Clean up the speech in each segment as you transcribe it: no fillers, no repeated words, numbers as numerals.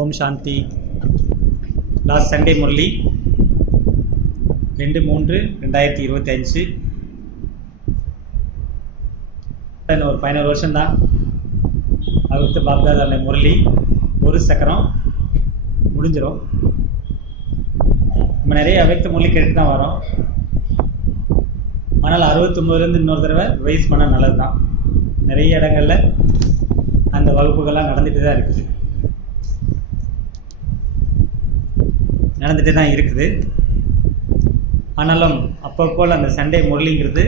ஓம் சாந்தி. Last Sunday Murli 2/3/2025. இன்னும் ஒரு 11 வருஷம்தான் அவருக்கு பாப்தாதா முரளி ஒரு சக்கரம் முடிஞ்சிடும். நம்ம நிறைய அவைத்த முரளி கேட்டு தான் வரோம். ஆனால் 69லேருந்து இன்னொரு தடவை ரிவைஸ் பண்ணால் நல்லது தான். நிறைய இடங்களில் அந்த வகுப்புகள்லாம் நடந்துகிட்டு தான் இருக்குது. ஆனாலும் அப்பப்போல் அந்த சண்டே முரளிங்கிறது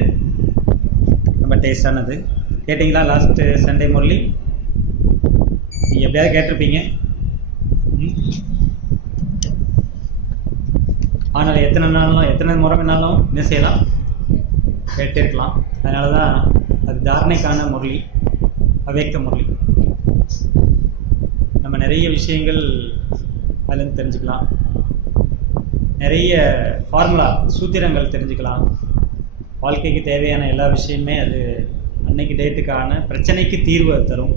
ரொம்ப டேஸ்டானது. கேட்டிங்களா? லாஸ்ட் சண்டே முரளி நீங்கள் எப்படியாவது கேட்டிருப்பீங்க. ஆனால் எத்தனை முறை வேணாலும் என்ன செய்யலாம், கேட்டே இருக்கலாம். அதனால தான் அது தாரணைக்கான முரளி, அவேக்த முரளி. நம்ம நிறைய விஷயங்கள் அதுலேருந்து தெரிஞ்சுக்கலாம். நிறைய ஃபார்முலா சூத்திரங்கள் தெரிஞ்சுக்கலாம். வாழ்க்கைக்கு தேவையான எல்லா விஷயமே அது அன்னைக்கு டேட்டுக்கான பிரச்சனைக்கு தீர்வு தரும்.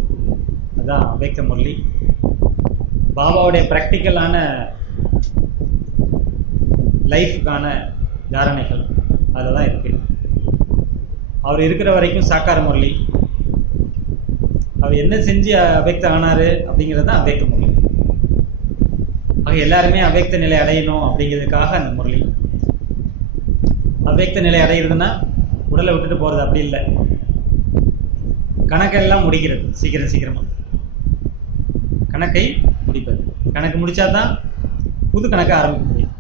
அதுதான் அவேக்த முரளி. பாபாவுடைய ப்ராக்டிக்கலான லைஃபுக்கான தாரணைகள் அதில் தான் இருக்குது. அவர் இருக்கிற வரைக்கும் சாக்கார முரளி. அவர் என்ன செஞ்சு அவேக்த ஆனார் அப்படிங்கிறது தான் அவேக்த முரளி. ஆக எல்லாருமே அவேக்த நிலை அடையணும் அப்படிங்கிறதுக்காக அந்த முரளி. அவேக்த நிலை அடைகிறதுனா உடலை விட்டுட்டு போகிறது அப்படி இல்லை. கணக்கெல்லாம் முடிக்கிறது சீக்கிரமாக. கணக்கை முடிப்பது. கணக்கு முடித்தா தான் புது கணக்கை ஆரம்பிக்க முடியும்.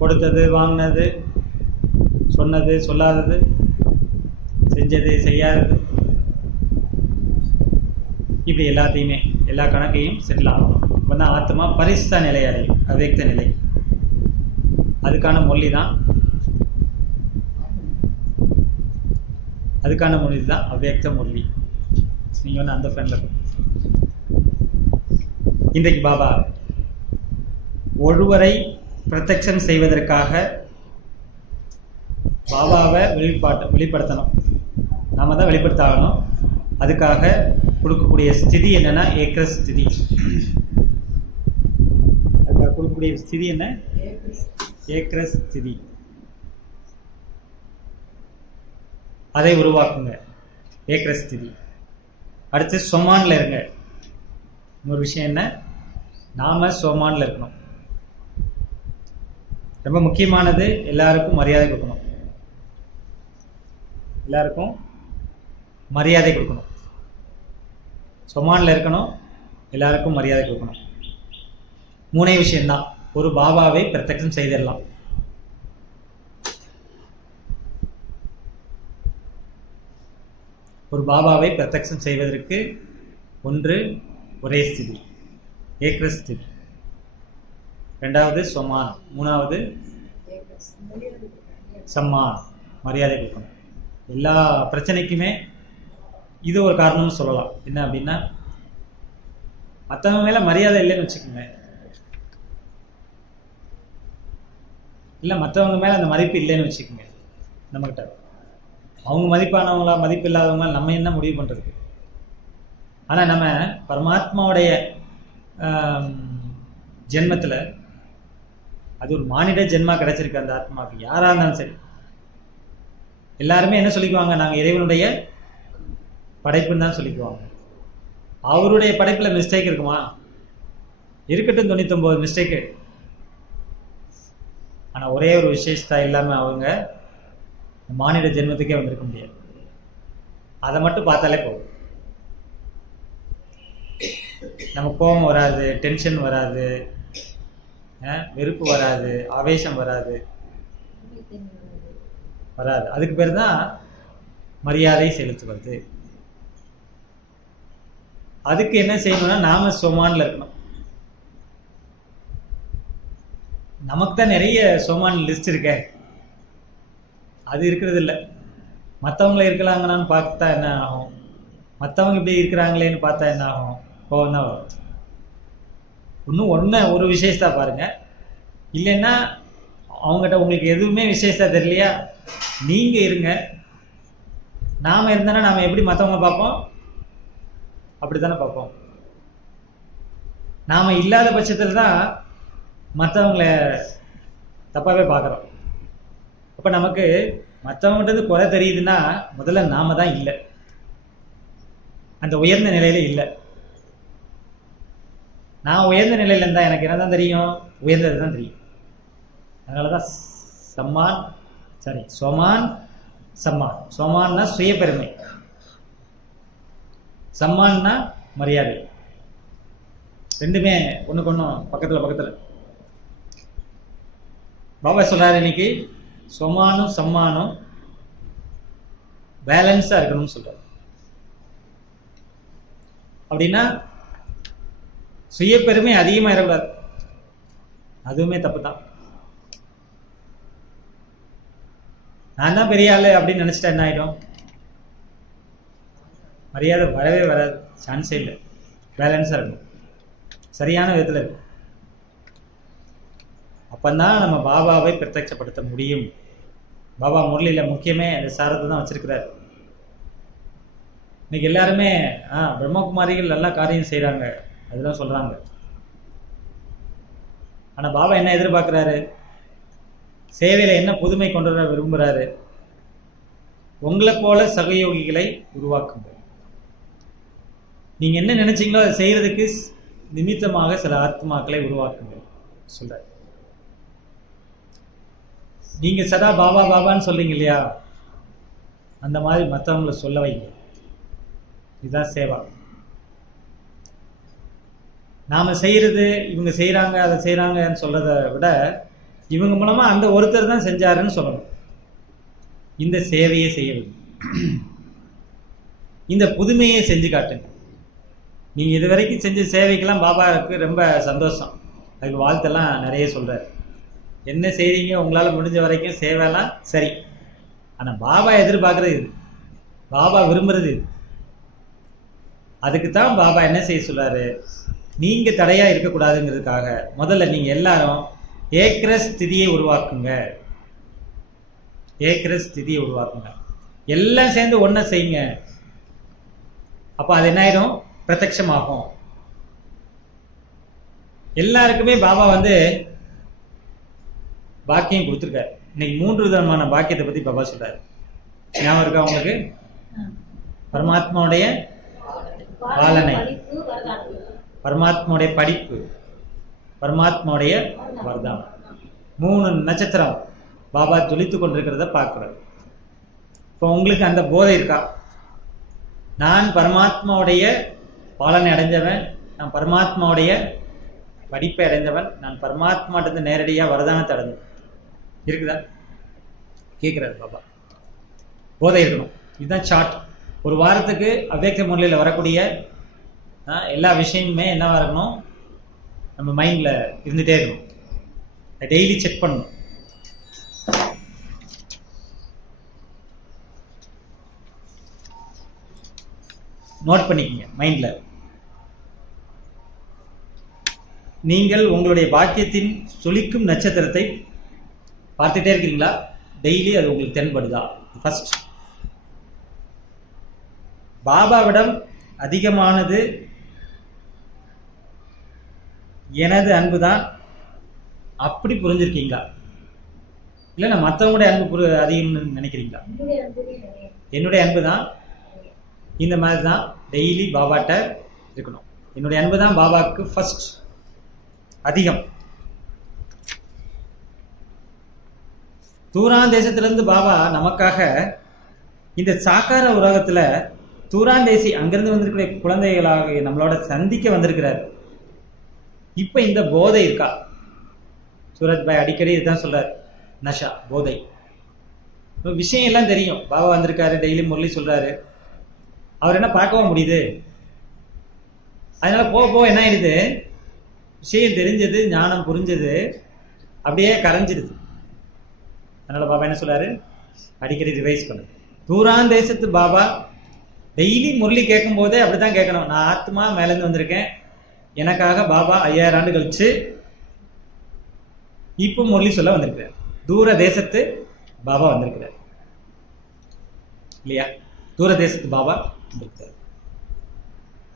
கொடுத்தது, வாங்கினது, சொன்னது, சொல்லாதது, செஞ்சது, செய்யாதது, இப்படி எல்லாத்தையுமே எல்லா கணக்கையும் செட்டில் ஆகணும். இப்போ தான் ஆத்மா பரிசுத்த நிலை அடையும், அவேக்த நிலை. அதுக்கான மொழி தான் அவ்வியக்த மொழி. நீங்கள் வந்து அந்த ஃப்ரெண்டில் இன்றைக்கு பாபா ஒருவரை பிரத்யக்ஷம் செய்வதற்காக பாபாவை வெளிப்படுத்தணும். நாம தான் வெளிப்படுத்தாகணும். அதுக்காக கொடுக்கக்கூடிய ஸ்திதி என்னன்னா ஏக்ரஸ் ஸ்திதி. அதுக்காக கொடுக்கக்கூடிய ஸ்திதி என்ன? ஏக்ரஸ் ஸ்திதி. அதை உருவாக்குங்க, ஏக்ரஸ் ஸ்திதி. அடுத்து சொமான்ல இருங்க. இன்னொரு விஷயம் என்ன? நாம சொமான்ல இருக்கணும். ரொம்ப முக்கியமானது, எல்லாருக்கும் மரியாதை கொடுக்கணும். எல்லாருக்கும் மரியாதை கொடுக்கணும். சொமான்ல இருக்கணும், எல்லாருக்கும் மரியாதை கொடுக்கணும். மூணே விஷயம்தான். ஒரு பாபாவை பிரத்யக்ஷம் செய்திடலாம். ஒரு பாபாவை பிரத்யக்ஷம் செய்வதற்கு ஒன்று ஒரே ஸ்திதி, ஏக்ரஸ் ஸ்திதி. ரெண்டாவது சொமான். மூணாவது சம்மான், மரியாதை கொடுக்கணும். எல்லா பிரச்சனைக்குமே இது ஒரு காரணம்னு சொல்லலாம். என்ன அப்படின்னா, மற்றவங்க மேலே மரியாதை இல்லைன்னு வச்சுக்கோங்க, இல்லை மற்றவங்க மேலே அந்த மதிப்பு இல்லைன்னு வச்சுக்கோங்க. நம்மகிட்ட அவங்க மதிப்பானவங்களா மதிப்பு இல்லாதவங்க நம்ம என்ன முடிவு பண்ணுறதுக்கு? ஆனால் நம்ம பரமாத்மாவுடைய ஜென்மத்தில், அது ஒரு மானிட ஜென்மா கிடைச்சிருக்கு அந்த ஆத்மாவுக்கு. யாராக இருந்தாலும் சரி, எல்லாருமே என்ன சொல்லிக்குவாங்க? நாங்கள் இறைவனுடைய படைப்புன்னு தான் சொல்லிக்குவாங்க. அவருடைய படைப்பில் மிஸ்டேக் இருக்குமா? இருக்கட்டும், 99 மிஸ்டேக்கு. ஆனால் ஒரே ஒரு விசேஷத்தா இல்லாமல் அவங்க மானிட ஜென்மத்துக்கே வந்திருக்க முடியாது. அதை மட்டும் பார்த்தாலே போதும். நம்ம கோபம் வராது, டென்ஷன் வராது, வெறுப்பு வராது, ஆவேசம் வராது. அதுக்கு பேர் தான் மரியாதை செலுத்துவது. அதுக்கு என்ன செய்யணும்னா, நாம சோமான்ல இருக்கணும். நமக்கு தான் நிறைய சோமான் லிஸ்ட் இருக்க, அது இருக்கிறது இல்லை. மற்றவங்கள இருக்கலாங்கன்னு பார்த்தா என்ன ஆகும்? மற்றவங்க இப்படி இருக்கிறாங்களேன்னு பார்த்தா என்ன ஆகும்? கோவம் தான் வரும். இன்னும் ஒரு விசேஷத்தா பாருங்க. இல்லைன்னா அவங்ககிட்ட உங்களுக்கு எதுவுமே விசேஷத்தா தெரியலையா, நீங்க இருங்க. நாம இருந்தோன்னா நாம எப்படி மற்றவங்க பார்ப்போம்? அப்படி தானே பார்ப்போம். நாம் இல்லாத பட்சத்தில் தான் மற்றவங்கள தப்பாகவே பார்க்குறோம். அப்போ நமக்கு மற்றவங்கன்றது குறை தெரியுதுன்னா முதல்ல நாம தான் இல்லை, அந்த உயர்ந்த நிலையில இல்லை. நான் உயர்ந்த நிலையில இருந்தா எனக்கு என்ன தான் தெரியும்? உயர்ந்தது தான் தெரியும். அதனால தான் சோமான் சம்மான். சோமான்னா சுய பெருமை, சம்மான்னா மரியாதை. ரெண்டுமே ஒண்ணுக்கு ஒன்றும் பக்கத்துல பக்கத்துல. பாபா சொல்றாரு இன்னைக்கு சோமானும் சம்மானும் பேலன்ஸா இருக்கணும்னு சொல்றாரு. அப்படின்னா சுய பெருமை அதிகமா இருக்கக்கூடாது, அதுவுமே தப்பு தான். நான் தான் பெரிய ஆளு அப்படின்னு நினைச்சிட்டா என்ன ஆயிடும்? மரியாதை வரவே வராது, சான்ஸே இல்லை. பேலன்ஸா இருக்கும், சரியான விதத்துல இருக்கும். அப்பந்தான் நம்ம பாபாவை பிரத்யட்சப்படுத்த முடியும். பாபா முரளியில முக்கியமே அந்த சாரத்தை தான் வச்சிருக்கிறார். இன்னைக்கு எல்லாருமே பிரம்மகுமாரிகள் நல்லா காரியம் செய்யறாங்க, அதெல்லாம் சொல்றாங்க. ஆனா பாபா என்ன எதிர்பார்க்கிறாரு? சேவையில என்ன புதுமை கொண்டு வர விரும்புறாரு? உங்களை போல சகயோகிகளை உருவாக்குங்க. நீங்க என்ன நினைச்சீங்களோ அதை செய்யறதுக்கு நிமித்தமாக சில ஆத்மாக்களை உருவாக்குங்க சொல்ற. நீங்க சதா பாபா பாபான்னு சொல்றீங்க இல்லையா, அந்த மாதிரி மற்றவங்களை சொல்ல வைங்க. இதுதான் சேவா. நாம செய்யறது இவங்க செய்யறாங்க அதை செய்யறாங்கன்னு சொல்றதை விட இவங்க மூலமா அந்த ஒருத்தர் தான் செஞ்சாருன்னு சொல்லணும். இந்த சேவையை செய்யறது, இந்த புதுமையை செஞ்சு காட்டுங்க. நீங்க இதுவரைக்கும் செஞ்ச சேவைக்கெல்லாம் பாபாவுக்கு ரொம்ப சந்தோஷம், அதுக்கு வாழ்த்தெல்லாம் நிறைய சொல்றாரு. என்ன செய்றீங்க உங்களால முடிஞ்ச வரைக்கும் சேவைலாம் சரி. ஆனா பாபா எதிர்பார்க்கறது இது, பாபா விரும்புறது இது. அதுக்கு தான் பாபா என்ன செய்ய சொல்றாரு? நீங்க தடையா இருக்கக்கூடாதுங்கிறதுக்காக முதல்ல நீங்க எல்லாரும் ஏக்கிர ஸ்திதியை உருவாக்குங்க. ஏக்கிர ஸ்திதியை உருவாக்குங்க, எல்லாம் சேர்ந்து ஒன்ன செய்யுங்க. அப்ப அது என்ன ஆயிடும்? பிரத்யட்சமாகும். எல்லாருக்குமே பாபா பாக்கியம் கொடுத்துருக்காரு. இன்னைக்கு 3 விதமான பாக்கியத்தை பத்தி பாபா சொல்றாரு. ஞாபகம் இருக்கா உங்களுக்கு? பரமாத்மாவுடைய பாலனை, பரமாத்மாவுடைய படிப்பு, பரமாத்மாவுடைய வரதானம். 3 நட்சத்திரம் பாபா ஜொலித்து கொண்டிருக்கிறத பார்க்கிறார். இப்போ உங்களுக்கு அந்த போதை இருக்கா? நான் பரமாத்மாவுடைய பாலனை அடைஞ்சவன், நான் பரமாத்மாவுடைய படிப்பை அடைந்தவன், நான் பரமாத்மாட்ட நேரடியாக வரதானத்தை அடைஞ்சவன் இருக்குதா? கேட்கிறார் பாபா. போதை இருக்கணும். இதுதான் சார்ட். ஒரு வாரத்துக்கு அவ்யக்த முறையில் வரக்கூடிய எல்லா விஷயமுமே என்னவா இருக்கணும்? நம்ம மைண்ட்ல இருந்துட்டே இருக்கணும். டெய்லி செக் பண்ணணும். நோட் பண்ணிக்கங்க மைண்ட்ல. நீங்கள் உங்களுடைய பாக்கியத்தின் சொலிக்கும் நட்சத்திரத்தை பார்த்துட்டே இருக்கீங்களா? டெய்லி அது உங்களுக்கு தென்படுதா? ஃபர்ஸ்ட், பாபாவிடம் அதிகமானது எனது அன்புதான், அப்படி புரிஞ்சிருக்கீங்களா? இல்ல நான் மற்றவங்களுடைய அன்பு அதிகம்னு நினைக்கிறீங்களா? என்னுடைய அன்பு தான், இந்த மாதிரி தான் டெய்லி பாபாட்ட இருக்கணும். என்னுடைய அன்பு தான் பாபாவுக்கு ஃபர்ஸ்ட், அதிகம். தூரான் தேசத்திலிருந்து பாபா நமக்காக இந்த சாக்கார உலகத்துல தூராந்தேசி அங்கிருந்து வந்திருக்கிற குழந்தைகளாக நம்மளோட சந்திக்க வந்திருக்கிறார். இப்ப இந்த போதை இருக்கா? சூரஜ் பாய் அடிக்கடி இதுதான் சொல்றாரு, நஷா, போதை. விஷயம் எல்லாம் தெரியும், பாபா வந்திருக்காரு, டெய்லி முரளி சொல்றாரு. அவர் என்ன பார்க்கவும் முடியுது? அதனால போக என்ன ஆயிடுது? விஷயம் தெரிஞ்சது, ஞானம் புரிஞ்சது அப்படியே கரைஞ்சிடுது. அதனால பாபா என்ன சொல்றாரு? அடிக்கடி ரிவைஸ் பண்ணு. தூரான் தேசத்து பாபா டெய்லி முரளி கேட்கும் போதே அப்படித்தான் கேட்கணும். நான் ஆத்மா மேலேருந்து வந்திருக்கேன், எனக்காக பாபா 5000 ஆண்டு கழிச்சு இப்போ முரளி சொல்ல வந்திருக்கிறார். தூர தேசத்து பாபா வந்திருக்கிறார் இல்லையா? தூர தேசத்து பாபா வந்திருக்கிறார்.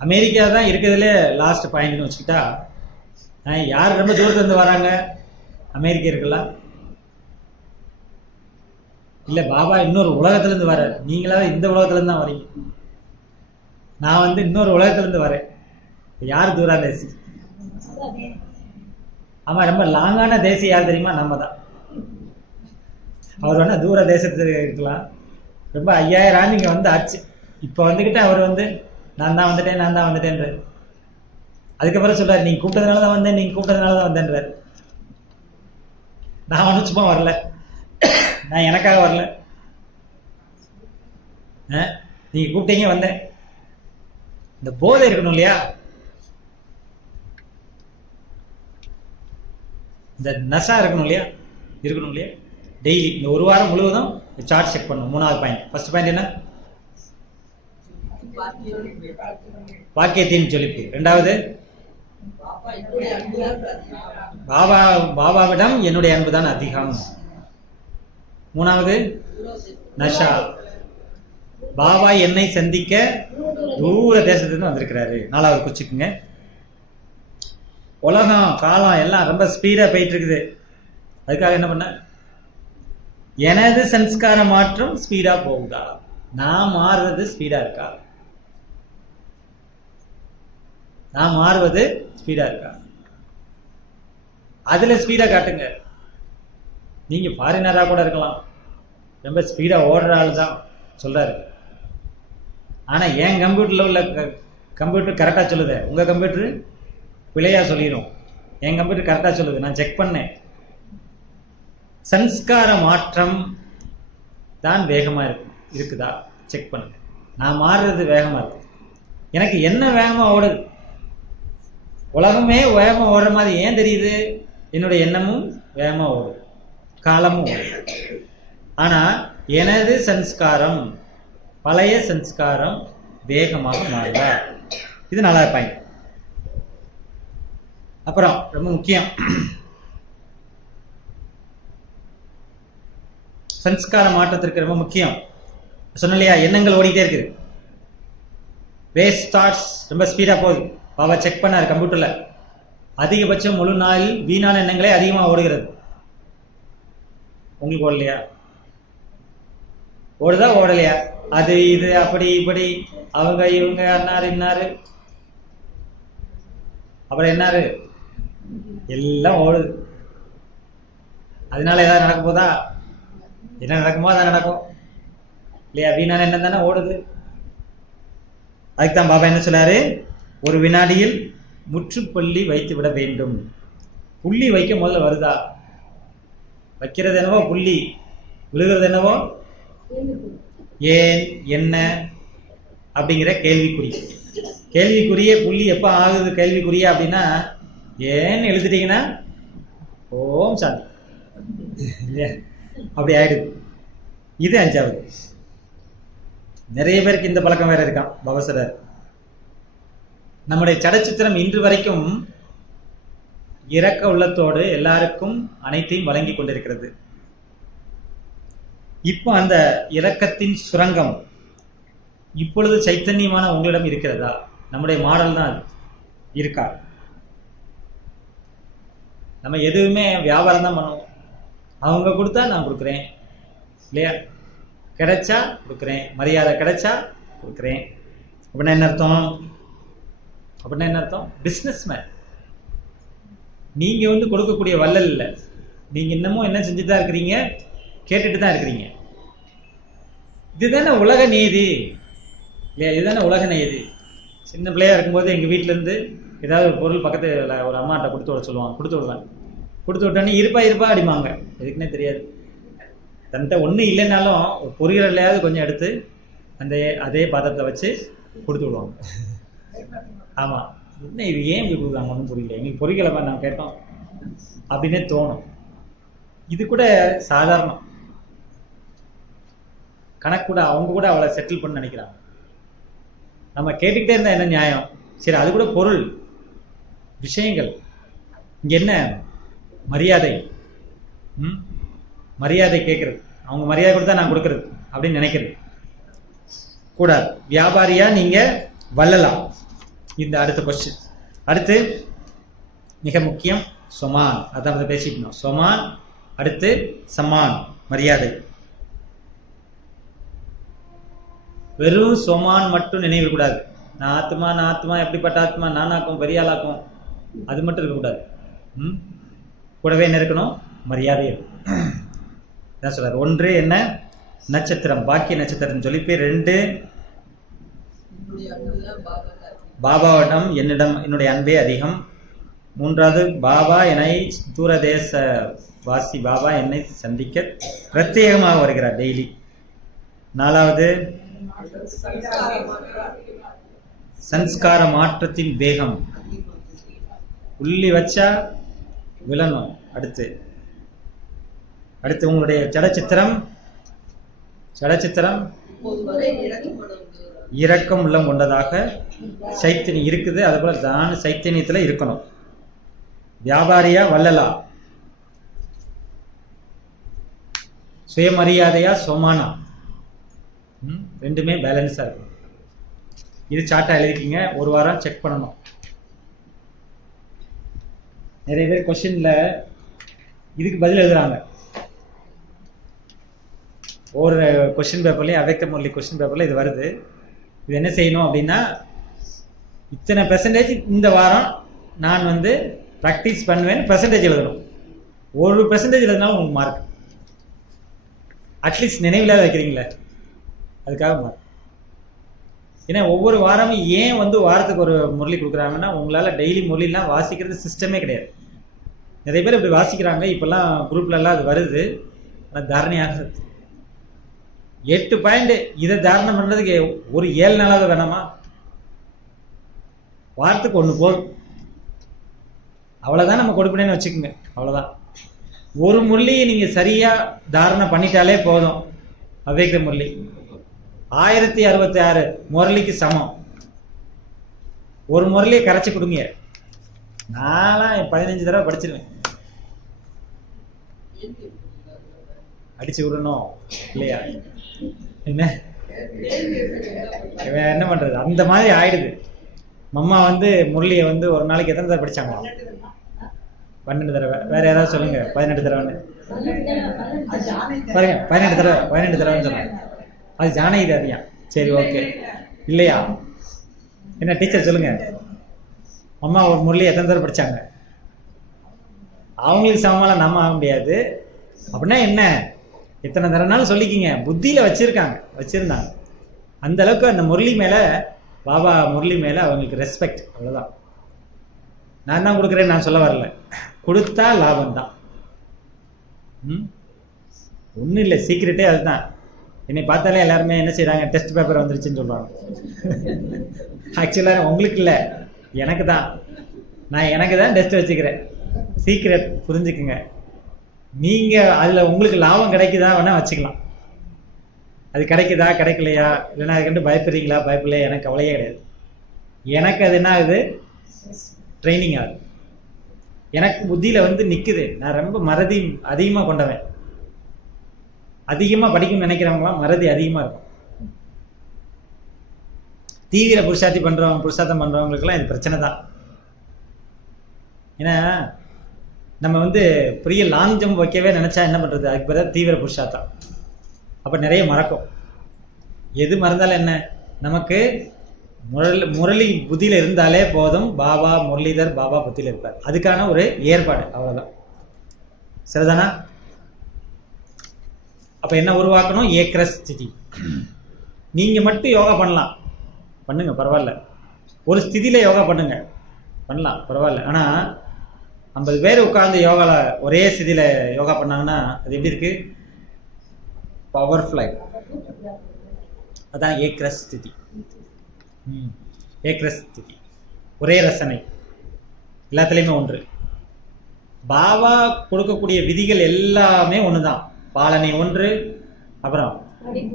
அமெரிக்கா தான் இருக்கிறதுல லாஸ்ட் பாயிண்ட்னு வச்சுக்கிட்டா யார் ரொம்ப தூரத்துல இருந்து வராங்க? அமெரிக்கர்களா? இல்ல பாபா இன்னொரு உலகத்துல இருந்து வர்றாரு. நீங்களாவே இந்த உலகத்துல இருந்து தான் வரீங்க. நான் வந்து இன்னொரு உலகத்துல இருந்து வரேன். யார் தூராதேசி? ஆமா, ரொம்ப லாங்கான தேசி யார் தெரியுமா? நம்ம தான். அவர் வேணா தூர தேசத்துல இருக்கலாம். ரொம்ப 5000 ஆண்டு இங்க வந்து ஆச்சு. இப்ப வந்துகிட்டு அவர் வந்து நான் தான் வந்துட்டேன்ற. அதுக்கப்புறம் சொல்றாரு, நீங்க கூப்பிட்டதுனால தான் வந்தேன், நீங்க கூப்பிட்டதுனால தான் வந்தேன்றாரு. நான் ஒன்றும் சும்மா வரல, நான் எனக்காக வரல, நீங்க கூப்பிட்டீங்க வந்தேன். இந்த போதை இருக்கணும் இல்லையா? இந்த நசா இருக்கணும் இல்லையா? டெய்லி இந்த ஒரு வாரம் முழுவதும் சார்ட் செக் பண்ணணும். 3வது பாயிண்ட். ஃபர்ஸ்ட் பாயிண்ட் என்ன? வாக்கியத்தின் ஜொலிப்பு. 2வது பாபாவிடம் என்னுடைய அன்புதான் அதிகம். 3வது நஷா, பாபா என்னை சந்திக்க தூர தேசத்துக்கு வந்திருக்கிறாரு. 4வது குறிச்சுக்குங்க. உலகம் காலம் எல்லாம் ரொம்ப ஸ்பீடா போயிட்டு இருக்குது. அதுக்காக என்ன பண்ண? எனது சன்ஸ்கார மாற்றம் ஸ்பீடா போகுதா? நான் மாறுறது ஸ்பீடா இருக்கா? நான் மாறுவது ஸ்பீடா இருக்கா? அதுல ஸ்பீடா காட்டுங்க. நீங்க ஃபாரினரா கூட இருக்கலாம், ரொம்ப ஸ்பீடா ஓடுற ஆள் தான் சொல்றாரு. ஆனா என் கம்ப்யூட்டர்ல உள்ள கம்ப்யூட்டர் கரெக்டா சொல்லுது, உங்க கம்ப்யூட்டர் பிழையா சொல்லிடும். என் கம்ப்யூட்டர் கரெக்டா சொல்லுது, நான் செக் பண்ணேன். சன்ஸ்கார மாற்றம் தான் வேகமா இருக்குதா செக் பண்ணுங்க. நான் மாறுறது வேகமா இருக்கு. எனக்கு என்ன வேகமா ஓடுது? உலகமே வேகமா ஓடுற மாதிரி ஏன் தெரியுது? என்னுடைய எண்ணமும் வேகமா ஓடுது, காலமும் ஓடுது. ஆனா எனது சன்ஸ்காரம், பழைய சன்ஸ்காரம் வேகமாக மாறுதா? இது 4வது பாயிண்ட். அப்புறம் ரொம்ப முக்கியம், சன்ஸ்கார மாற்றத்திற்கு ரொம்ப முக்கியம் சொன்னலையா, எண்ணங்கள் ஓடிட்டே இருக்குது. வேஸ்ட் தாட்ஸ் ரொம்ப ஸ்பீடா போகுது. பாபா செக் பண்ணார் கம்ப்யூட்டர்ல, அதிகபட்சம் முழு நாளில் வீணான எண்ணங்களே அதிகமாக ஓடுகிறது. உங்களுக்கு ஓடலையா? ஓடுதா ஓடலையா? அது இது அப்படி இப்படி, அவங்க இவங்க அண்ணாரு இன்னாரு, அப்புறம் என்னாரு, எல்லாம் ஓடுது. அதனால ஏதாவது நடக்க போதா? என்ன நடக்குமோ அதான் நடக்கும் இல்லையா? வீணான எண்ணம் தானே ஓடுது. அதுக்குதான் பாபா என்ன சொல்லாரு? ஒரு வினாடியில் முற்றுப்புள்ளி வைத்து விட வேண்டும். புள்ளி வைக்க முதல்ல வருதா? வைக்கிறது என்னவோ புள்ளி, விழுகிறது என்னவோ ஏன் என்ன அப்படிங்கிற கேள்விக்குறி. கேள்விக்குரிய புள்ளி எப்ப ஆகுது கேள்விக்குரிய அப்படின்னா, ஏன்னு எழுதிட்டீங்கன்னா ஓம் சாந்தி இல்லையா, அப்படி ஆயிடுது. இது 5வது. நிறைய பேருக்கு இந்த பழக்கம் வேற இருக்கான். பவசரர் நம்முடைய சடச்சித்திரம் இன்று வரைக்கும் இரக்க உள்ளத்தோடு எல்லாருக்கும் அனைத்தையும் வழங்கி கொண்டிருக்கிறது. இப்போ அந்த இரக்கத்தின் சுரங்கம் இப்பொழுது சைத்தன்யமான உங்களிடம் இருக்கிறதா? நம்முடைய மாடல் தான் இருக்கா? நம்ம எதுவுமே வியாபாரம் தான் பண்ணுவோம். அவங்க கொடுத்தா நான் கொடுக்குறேன் இல்லையா, கிடைச்சா கொடுக்குறேன், மரியாதை கிடைச்சா கொடுக்குறேன். அப்படின்னா என்ன அர்த்தம்? Business man. நீங்க வந்து கொடுக்கக்கூடிய வள்ளல் இல்லை. நீங்க இன்னமும் என்ன செஞ்சுதான் இருக்கிறீங்க? கேட்டுட்டு தான் இருக்கிறீங்க. இதுதானே உலக நீதி இல்லையா? இதுதானே உலக நீதி. சின்ன பிள்ளையா இருக்கும்போது எங்க வீட்டுல இருந்து ஏதாவது ஒரு பொருள் பக்கத்துல ஒரு அம்மாட்ட கொடுத்து விட சொல்லுவாங்க. கொடுத்து விட்டோன்னே இருப்பா அடிமாங்க. எதுக்குன்னே தெரியாது. தன்கிட்ட ஒன்றும் இல்லைன்னாலும் ஒரு பொரியலையாவது கொஞ்சம் எடுத்து அதே பாத்திரத்தை வச்சு கொடுத்து விடுவாங்க. ஆமா, என்ன இது ஏன் இப்படி கொடுக்குறாங்க ஒன்றும் புரியல, எங்களுக்கு பொறிக்கலை நாங்கள் கேட்டோம் அப்படின்னே தோணும். இது கூட சாதாரணம் கணக்கு கூட அவங்க கூட அவளை செட்டில் பண்ண நினைக்கிறாங்க. நம்ம கேட்டுக்கிட்டே இருந்தா என்ன நியாயம்? சரி, அது கூட பொருள் விஷயங்கள். இங்க என்ன மரியாதை? மரியாதை கேட்கறது, அவங்க மரியாதை கொடுத்தா நான் கொடுக்கறது அப்படின்னு நினைக்கிறது கூடாது. வியாபாரியா நீங்க வள்ளலாம். இந்த அடுத்த கொஸ்டின். அடுத்து மிக முக்கியம். சொமான், அதான் பேசிக்கணும். சொமான், அடுத்து சமான், மரியாதை. வெறும் சொமான் மட்டும் நினைவு கூடாது. நான் ஆத்மா எப்படிப்பட்ட ஆத்மா, நானாக்கும் பெரிய ஆளாக்கும், அது மட்டும் இருக்கக்கூடாது. கூடவே என்ன இருக்கணும்? மரியாதை தான் சொல்றாரு. ஒன்று என்ன? நட்சத்திரம், பாக்கிய நட்சத்திரம் சொல்லி. 2 பாபாவிடம் என்னிடம் என்னுடைய அன்பே அதிகம். 3வது பாபா என்னை தூரதேச வாசி பாபா என்னை சந்திக்க பிரத்யேகமாக வருகிறார் டெய்லி. 4வது சன்ஸ்கார மாற்றத்தின் வேகம், உள்ளி வச்சா விழணும். அடுத்து உங்களுடைய சடச்சித்திரம் இரக்கம் உள்ளம் கொண்டதாக சைத்தன்யம் இருக்குது. அது போல தான சைத்தன்யத்துல இருக்கணும். வியாபாரியா வள்ளலா, சுயமரியாதையா சொமானா, ரெண்டுமே பேலன்ஸா இருக்கும். இது சார்ட்டா எழுதிக்கிங்க. ஒரு வாரம் செக் பண்ணணும். நிறைய பேர் கொஸ்டின்ல இதுக்கு பதில் எழுதுறாங்க. ஒரு கொஸ்டின் பேப்பர்லையும் அவ்யக்த முரளி கொஸ்டின் பேப்பர்ல இது வருது. இது என்ன செய்யணும் அப்படின்னா, இத்தனை பெர்சன்டேஜ் இந்த வாரம் நான் ப்ராக்டிஸ் பண்ணுவேன், பெர்சன்டேஜ் எழுதணும். 1% எழுதினாலும் உங்களுக்கு மார்க். அட்லீஸ்ட் நினைவில் வைக்கிறீங்களே, அதுக்காக மார்க். ஏன்னா ஒவ்வொரு வாரமும் ஏன் வாரத்துக்கு ஒரு முரளி கொடுக்குறாங்கன்னா, உங்களால் டெய்லி முரளிலாம் வாசிக்கிறது சிஸ்டமே கிடையாது. நிறைய பேர் இப்படி வாசிக்கிறாங்க. இப்போல்லாம் குரூப்லலாம் அது வருது. ஆனால் தாரணையாக 8 பாயிண்ட் இதை தாரணம் பண்ணுறதுக்கு ஒரு 7 நாளாவது வேணாமா? வாரத்துக்கு 1 போதும். அவ்வளோதான் நம்ம கொடுப்பேன்னு வச்சுக்கோங்க. அவ்வளோதான். ஒரு முரளியை நீங்கள் சரியாக தாரணம் பண்ணிட்டாலே போதும். அவ்யக்த முரளி 1066 முரளிக்கு சமம். ஒரு முரளியை கரைச்சி கொடுங்க. நான்லாம் 15 தடவை படிச்சிருவேன். அடிச்சு விடணும் இல்லையா? என்ன பண்றது? அந்த மாதிரி ஆயிடுது. மம்மா முரளியை ஒரு நாளைக்கு எத்தனை தடவை படிச்சாங்க? 12 தடவை. வேற யாராவது சொல்லுங்க. 18 தடவை பாருங்க. 18 தடவைன்னு சொல்லுங்க. அது ஜானகி அதியா? சரி, ஓகே. இல்லையா? என்ன டீச்சர் சொல்லுங்க. அம்மா ஒரு முரளி எத்தனை தடவை படிச்சாங்க? அவங்களுக்கு சமமெல்லாம் நம்ம ஆக முடியாது. அப்படின்னா என்ன? எத்தனை தடவைனாலும் சொல்லிக்கிங்க. புத்தியில வச்சிருந்தாங்க. அந்த அளவுக்கு அந்த முரளி மேல, பாபா முரளி மேல அவங்களுக்கு ரெஸ்பெக்ட். அவ்வளவுதான். நான் தான் கொடுக்குறேன்னு நான் சொல்ல வரல. கொடுத்தா லாபம் தான். ஒன்றும் இல்லை, சீக்கிரட்டே அதுதான். என்னை பார்த்தாலே எல்லாருமே என்ன செய்யறாங்க? டெஸ்ட் பேப்பர் வந்துருச்சுன்னு சொல்றாங்க. ஆக்சுவலா உங்களுக்கு இல்லை, எனக்கு தான். நான் எனக்கு தான் டெஸ்ட் வச்சுக்கிறேன். சீக்கிரட் புரிஞ்சுக்குங்க. நீங்க அதுல உங்களுக்கு லாபம் கிடைக்குதா வேணா வச்சுக்கலாம். அது கிடைக்குதா கிடைக்கலையா, இல்லைன்னா அதுக்கு பயப்படுறீங்களா பயப்படலையா, எனக்கு கவலையே கிடையாது. எனக்கு அது என்ன ஆகுது? ட்ரைனிங் ஆகுது. எனக்கு புத்தியில நிக்குது. நான் ரொம்ப மறதி அதிகமா கொண்டவன். அதிகமா படிக்கணும்னு நினைக்கிறவங்களாம் மறதி அதிகமா இருக்கும். தீவிர புருஷார்த்தம் பண்றவங்களுக்குலாம் இது பிரச்சனை தான். ஏன்னா நம்ம பெரிய லாங் ஜம்ப் வைக்கவே நினைச்சா என்ன பண்றது? அதுக்கு பதிலாக தீவிர புருஷார்த்தம். அப்ப நிறைய மறக்கும். எது மறந்தாலும் என்ன, நமக்கு முரளி புத்தியில இருந்தாலே போதும். பாபா முரளிதர் பாபா புத்தியில இருப்பார். அதுக்கான ஒரு ஏற்பாடு, அவ்வளவுதான். சரிதானா? அப்ப என்ன உருவாக்கணும்? ஏக்ர ஸ்திதி. நீங்க மட்டும் யோகா பண்ணுங்க, பரவாயில்ல. ஒரு ஸ்திதியில யோகா பண்ணலாம், பரவாயில்ல. ஆனா 50 பேர் உட்கார்ந்து யோகால ஒரே ஸ்திதியில யோகா பண்ணாங்கன்னா அது எப்படி இருக்கு? பவர்ஃபுல். அதான் ஏக்ர ஸ்திதி. ஏக்ர ஸ்திதி, ஒரே ரசனை, எல்லாத்துலேயுமே ஒன்று. பாபா கொடுக்கக்கூடிய விதிகள் எல்லாமே ஒண்ணுதான். பாலனை 1, அப்புறம்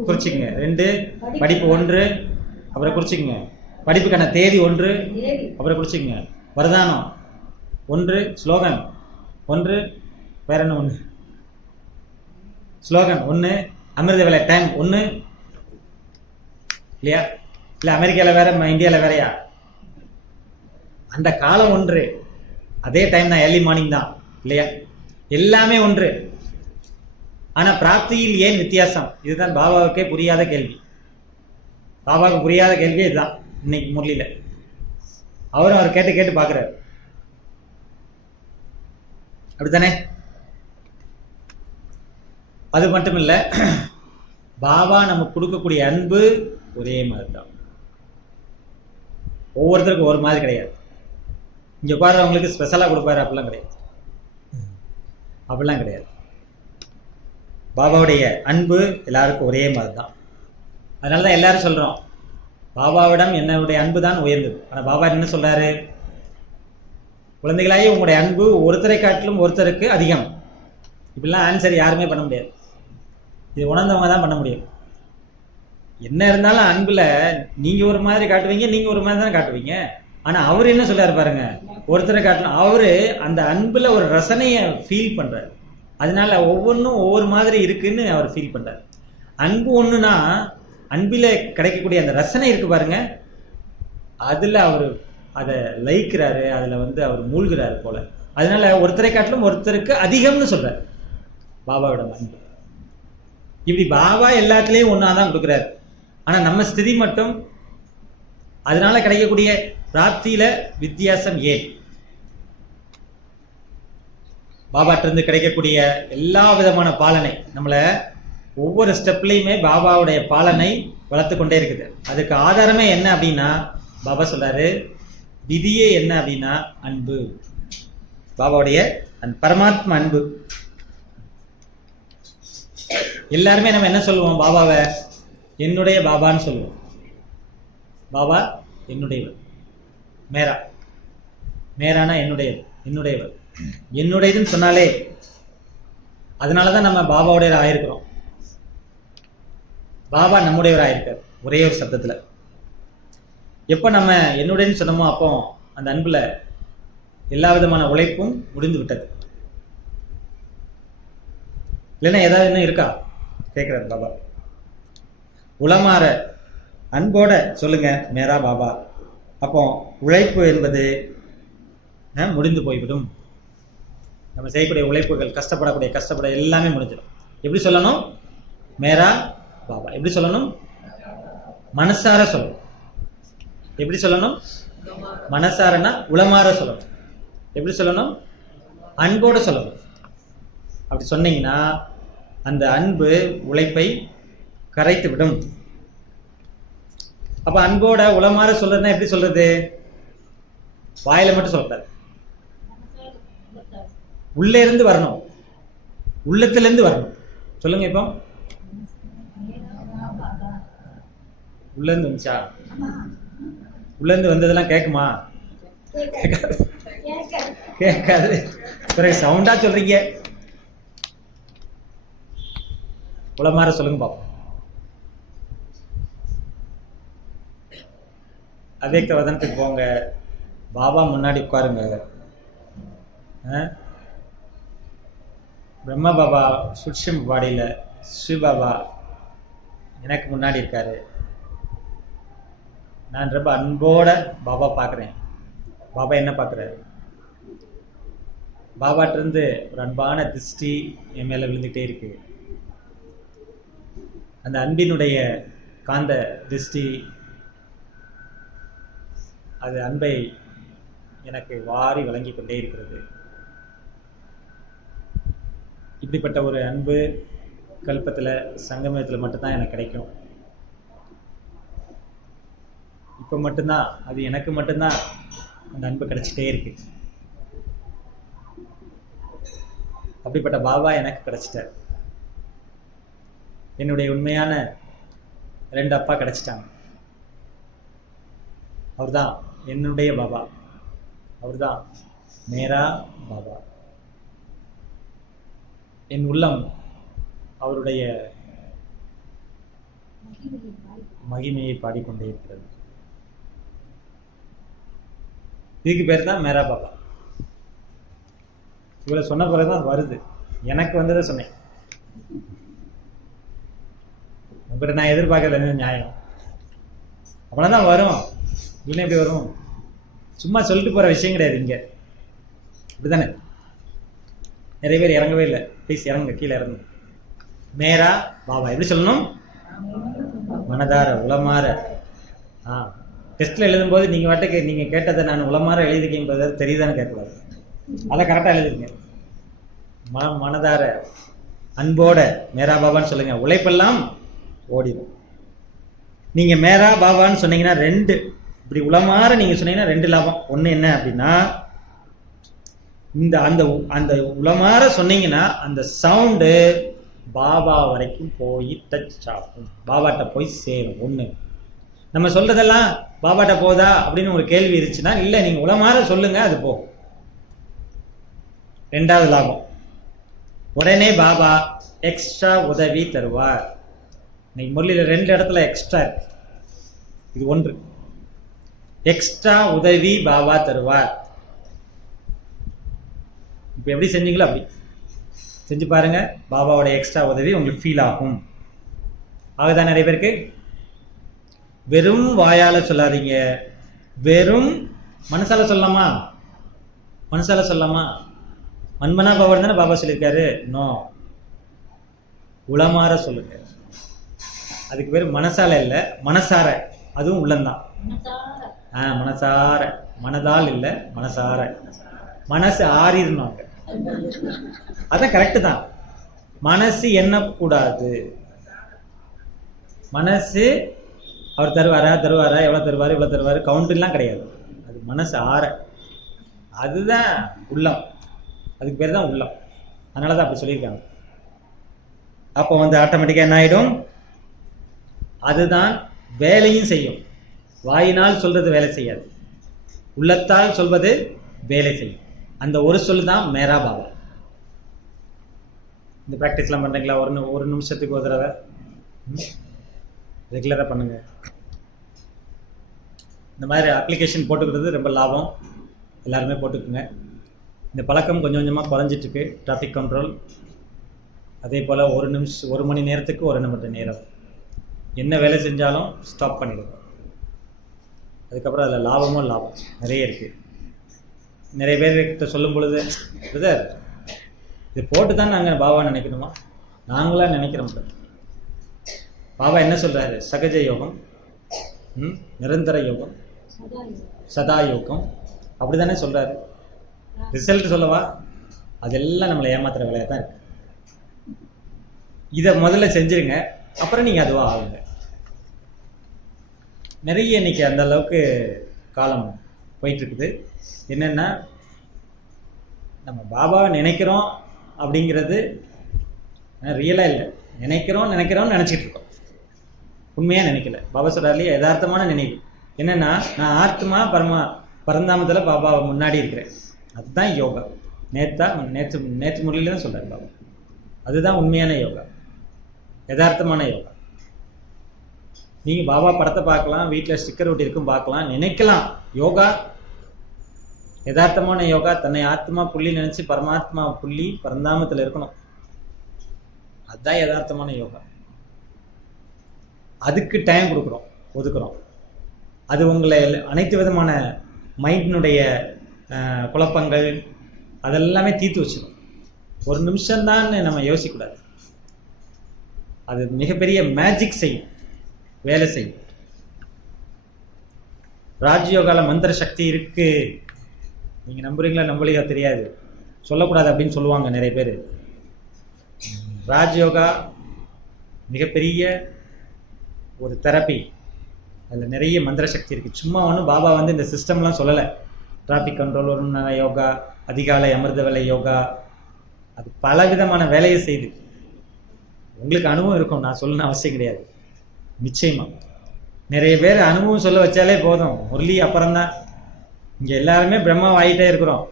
குறிச்சிக்கங்க 2, படிப்பு 1, அப்புறம் குறிச்சிக்கங்க படிப்புக்கான தேதி 1, அப்புறம் குறிச்சிக்கங்க வரதானம் 1, ஸ்லோகன் 1, வேற என்ன 1? ஸ்லோகன் 1, அமிர்த வேலை டைம் 1 இல்லையா? இல்ல அமெரிக்கால வேற இந்தியால வேறையா? அந்த காலம் 1, அதே டைம் தான், ஏர்லி மார்னிங் தான் இல்லையா? எல்லாமே ஒன்று. ஆனா பிராப்தியில் ஏன் வித்தியாசம்? இதுதான் பாபாவுக்கே புரியாத கேள்வி. பாபாவுக்கு புரியாத கேள்வி இதுதான் இன்னைக்கு முரளியில. அவரும் அவர் கேட்டு கேட்டு பாக்குறாரு. அப்படித்தானே? அது மட்டும் இல்ல, பாபா நமக்கு கொடுக்கக்கூடிய அன்பு ஒரே மாதிரி தான். ஒவ்வொருத்தருக்கும் ஒரு மாதிரி கிடையாது. இங்க உட்கார்றவங்களுக்கு ஸ்பெஷலா கொடுப்பாரு அப்படிலாம் கிடையாது. அப்படிலாம் கிடையாது. பாபாவுடைய அன்பு எல்லாருக்கும் ஒரே மாதிரி தான். அதனாலதான் எல்லாரும் சொல்றோம், பாபாவிடம் என்னுடைய அன்பு தான் உயர்ந்தது. ஆனா பாபா என்ன சொல்றாரு? குழந்தைகளாகி உங்களுடைய அன்பு ஒருத்தரை காட்டிலும் ஒருத்தருக்கு அதிகம். இப்படிலாம் ஆன்சர் யாருமே பண்ண முடியாது. இது உணர்ந்தவங்க தான் பண்ண முடியும். என்ன இருந்தாலும் அன்புல நீங்க ஒரு மாதிரி காட்டுவீங்க, நீங்க ஒரு மாதிரி தான் காட்டுவீங்க. ஆனா அவர் என்ன சொல்றாரு பாருங்க, ஒருத்தரை காட்டணும். அவரு அந்த அன்புல ஒரு ரசனைய ஃபீல் பண்றாரு. அதனால ஒவ்வொன்றும் ஒவ்வொரு மாதிரி இருக்குன்னு அவர் ஃபீல் பண்றாரு. அன்பு ஒண்ணுனா அன்பில கிடைக்கக்கூடிய அந்த ரசனை இருக்கு பாருங்க, அதுல அவர் அதை லயிக்கிறாரு, அதுல அவர் மூழ்கிறாரு போல. அதனால ஒருத்தரை காட்டிலும் ஒருத்தருக்கு அதிகம்னு சொல்றாரு பாபாவோட அன்பு. இப்படி பாபா எல்லாத்துலயும் ஒன்னாதான் கொடுக்குறாரு. ஆனா நம்ம ஸ்திதி மட்டும், அதனால கிடைக்கக்கூடிய பிராப்தியில வித்தியாசம் ஏன்? பாபாட்ட இருந்து கிடைக்கக்கூடிய எல்லா விதமான பாலனை, நம்மள ஒவ்வொரு ஸ்டெப்லயுமே பாபாவுடைய பாலனை வளர்த்து கொண்டே இருக்குது. அதுக்கு ஆதாரமே என்ன அப்படின்னா, பாபா சொல்றாரு, விதியே என்ன அப்படின்னா அன்பு. பாபாவுடைய பரமாத்மா அன்பு. எல்லாருமே நம்ம என்ன சொல்லுவோம்? பாபாவை என்னுடைய பாபான்னு சொல்லுவோம். பாபா என்னுடையவர், மேரா. மேரானா என்னுடையவர், என்னுடையவர், என்னுடையதுன்னு சொன்னாலே அதனாலதான் நம்ம பாபாவுடையவர் ஆயிருக்கிறோம். பாபா நம்முடையவர் ஆயிருக்கார் ஒரே ஒரு சப்தத்துல. எப்ப நம்ம என்னுடையன்னு சொன்னோமோ அப்போ அந்த அன்புல எல்லா விதமான உழைப்பும் முடிந்து விட்டது. இல்லைன்னா ஏதாவது இன்னும் இருக்கா கேட்கிறாரு பாபா. உளமாற அன்போட சொல்லுங்க மேரா பாபா. அப்போ உழைப்பு என்பது முடிந்து போய்விடும். நம்ம செய்யக்கூடிய உழைப்புகள், கஷ்டப்பட எல்லாமே முடிஞ்சிடும். எப்படி சொல்லணும்? மேரா பாபா. எப்படி சொல்லணும்? மனசார சொல்லணும். எப்படி சொல்லணும்? மனசாரனா உளமாற சொல்லணும். எப்படி சொல்லணும்? அன்போட சொல்லணும். அப்படி சொன்னீங்கன்னா அந்த அன்பு உழைப்பை கரைத்து விடும். அப்ப அன்போட உளமாற சொல்றதுன்னா எப்படி சொல்றது? வாயில மட்டும் சொல்லக்கூடாது, உள்ள இருந்து வரணும், உள்ளத்துல இருந்து வரணும். சொல்லுங்க. இப்போ உள்ள இருந்து வந்துச்சா? உள்ள இருந்து வந்ததெல்லாம் கேக்குமா? கேட்காது. சவுண்டா சொல்றீங்க. உளமாற சொல்லுங்க பாப்போம். அவ்யக்த வதனத்துக்கு போங்க, பாபா முன்னாடி உட்காருங்க. பிரம்மா பாபா சுட்சம் பாடியில ஸ்ரீ பாபா எனக்கு முன்னாடி இருக்காரு. நான் ரொம்ப அன்போட பாபா பார்க்குறேன். பாபா என்ன பார்க்குறாரு? பாபாட்ட இருந்து ஒரு அன்பான திருஷ்டி என் மேல விழுந்துகிட்டே இருக்கு. அந்த அன்பினுடைய காந்த திருஷ்டி அது அன்பை எனக்கு வாரி வழங்கி கொண்டே இருக்கிறது. இப்படிப்பட்ட ஒரு அன்பு கல்பத்தில் சங்கமத்தில் மட்டும்தான் எனக்கு கிடைக்கும். இப்போ மட்டும்தான் அது எனக்கு மட்டும்தான் அந்த அன்பு கிடைச்சிட்டே இருக்கு. அப்படிப்பட்ட பாபா எனக்கு கிடைச்சிட்டார். என்னுடைய உண்மையான 2 அப்பா கிடைச்சிட்டாங்க. அவர்தான் என்னுடைய பாபா, அவர்தான் மேரா பாபா. என் உள்ளம் அவருடைய மகிமையை பாடிக்கொண்டே இருக்கிறது. இதுக்கு பேர் தான் மேரா பாபா. இவ்வளவு சொன்ன பிறகுதான் வருது. எனக்கு வந்ததை சொன்னேன். உங்கள்கிட்ட நான் எதிர்பார்க்கறது நியாயம். அவ்வளவுதான் வரும். இல்லை எப்படி வரும்? சும்மா சொல்லிட்டு போற விஷயம் கிடையாது. இங்க இப்படிதானே? நிறைய பேர் இறங்கவே இல்லை. ப்ளீஸ் இறங்க, கீழே இறங்க. மேரா பாபா எப்படி சொல்லணும்? மனதார, உளமாற. டெஸ்ட்ல எழுதும்போது நீங்க வாட்டுக்கு நீங்க கேட்டதை நான் உளமாற எழுதிக்கின்றது தெரியுதான்னு கேட்கக்கூடாது. அதை கரெக்டா எழுதுங்க. மனதார அன்போட மேரா பாபான்னு சொல்லுங்க. உழைப்பெல்லாம் ஓடிடும். நீங்க மேரா பாபான்னு சொன்னீங்கன்னா ரெண்டு, இப்படி உளமாற நீங்க சொன்னீங்கன்னா ரெண்டு லாபம். ஒண்ணு என்ன அப்படின்னா, இந்த அந்த அந்த உளமாற சொன்னீங்கன்னா அந்த சவுண்டு பாபா வரைக்கும் போய் டச் ஆகும், பாபாட்ட போய் சேரும். ஒண்ணு. நம்ம சொல்றதெல்லாம் பாபாட்ட போதா அப்படின்னு ஒரு கேள்வி இருந்துச்சுன்னா, இல்ல நீங்க உளமாற சொல்லுங்க, அது போகும். ரெண்டாவது லாபம், உடனே பாபா எக்ஸ்ட்ரா உதவி தருவார். இன்னைக்கு முரளியில ரெண்டு இடத்துல எக்ஸ்ட்ரா இருக்கு. இது ஒன்று. எக்ஸ்ட்ரா உதவி பாபா தருவார். இப்ப எப்படி செஞ்சீங்களோ அப்படி செஞ்சு பாருங்க, பாபாவோட எக்ஸ்ட்ரா உதவி உங்களுக்கு ஃபீல் ஆகும். ஆகுதான் நிறைய பேருக்கு? வெறும் வாயால சொல்லாதீங்க, வெறும் மனசால சொல்லலாமா? மனசால சொல்லலாமா? மன்மனா பாபா தானே பாபா சொல்லியிருக்காரு. நோ, உளமாற சொல்லுங்க. அதுக்கு பேர் மனசால இல்ல, மனசார. அதுவும் உள்ளந்தான். மனசார, மனதால் இல்ல, மனசார. மனசு ஆறிடுனாங்க, அதான் கரெக்ட் தான். மனசு எண்ணக்கூடாது. மனசு அவர் தருவாரா தருவாரா, எவ்வளவு தருவாரு இவ்வளவு தருவாரு, கவுண்ட் எல்லாம் கிடையாது. அது மனசு ஆற, அதுதான் உள்ளம். அதுக்கு பேர் தான் உள்ளம். அதனாலதான் அப்படி சொல்லியிருக்காங்க. அப்போ ஆட்டோமேட்டிக்கா என்ன ஆயிடும்? அதுதான் வேலையும் செய்யும். வாயினால் சொல்றது வேலை செய்யாது, உள்ளத்தால் சொல்வது வேலை செய்யும். அந்த ஒரு சொல் தான் மேரா பாபா. இந்த ப்ராக்டிஸ்லாம் பண்றீங்களா? ஒரு நிமிஷத்துக்கு ஒரு தடவை ரெகுலரா பண்ணுங்க. இந்த மாதிரி அப்ளிகேஷன் போட்டுக்கிறது ரொம்ப லாபம். எல்லாருமே போட்டுக்குங்க. இந்த பழக்கம் கொஞ்சம் கொஞ்சமாக குறைஞ்சிட்டு இருக்கு. டிராஃபிக் கண்ட்ரோல், அதே போல் ஒரு மணி நேரத்துக்கு 1 நிமிட நேரம் என்ன வேலை செஞ்சாலும் ஸ்டாப் பண்ணிடுங்க. அதுக்கப்புறம் அதில் லாபமும் லாபம் நிறைய இருக்குது. நிறைய பேர்கிட்ட சொல்லும் பொழுது, பிரதர் இது போட்டு தான் நாங்கள் பாபா நினைக்கணுமா? நாங்களாம் நினைக்கிறோம். பாபா என்ன சொல்கிறாரு? சகஜ யோகம், நிரந்தர யோகம், சதா யோகம், அப்படி தானே சொல்கிறாரு. ரிசல்ட் சொல்லவா? அதெல்லாம் நம்மளை ஏமாத்துற வேலையாக தான் இருக்கு. இதை முதல்ல செஞ்சிருங்க, அப்புறம் நீங்கள் அதுவாக ஆகுங்க. நிறைய இன்னைக்கு அந்த அளவுக்கு காலம் போயிட்டு இருக்குது. என்னன்னா, நம்ம பாபாவை நினைக்கிறோம் அப்படிங்கிறது ரியலாக இல்லை. நினைக்கிறோம்னு நினச்சிட்டு இருக்கோம், உண்மையாக நினைக்கல. பாபா சொல்றாருலையே, யதார்த்தமான நினைவு. என்னன்னா, நான் ஆத்மா பரந்தாமத்தில் பாபாவை முன்னாடி இருக்கிறேன். அதுதான் யோகா. நேற்று முறையில் தான் சொல்றாரு பாபா. அதுதான் உண்மையான யோகா, யதார்த்தமான யோகா. நீங்க பாபா படத்தை பார்க்கலாம், வீட்டில் ஸ்டிக்கர் ஒட்டி இருக்கும் பார்க்கலாம், நினைக்கலாம். யோகா யதார்த்தமான யோகா. தன்னை ஆத்மா புள்ளி நினைச்சு பரமாத்மா புள்ளி பரந்தாமத்தில் இருக்கணும். அதுதான் யதார்த்தமான யோகா. அதுக்கு டைம் கொடுக்குறோம், ஒதுக்குறோம். அது உங்களை அனைத்து விதமான மைண்டினுடைய குழப்பங்கள் அதெல்லாமே தீர்த்து வச்சிடும். ஒரு நிமிஷம்தான் நம்ம யோசிக்கக்கூடாது. அது மிகப்பெரிய மேஜிக் செய்யும், வேலை செய்யும். ராஜயோகால மந்திர சக்தி இருக்கு. நீங்க நம்புறீங்களா நம்பலையோ தெரியாது, சொல்லக்கூடாது அப்படின்னு சொல்லுவாங்க நிறைய பேர். ராஜயோகா மிகப்பெரிய ஒரு தெரப்பி. அதில் நிறைய மந்திர சக்தி இருக்கு. சும்மா ஒன்றும் பாபா இந்த சிஸ்டம்லாம் சொல்லலை. டிராஃபிக் கண்ட்ரோல், ஒரு யோகா, அதிகாலை அமிர்த வேலை யோகா, அது பல விதமான வேலையை செய்யுது. உங்களுக்கு அனுபவம் இருக்கும், நான் சொல்லணும்னு அவசியம் கிடையாது. நிச்சயமா நிறைய பேர் அனுபவம் சொல்ல வச்சாலே போதும். முரளி அப்புறம்தான். இங்க எல்லாருமே பிரம்மா ஆகிட்டே இருக்கிறோம்.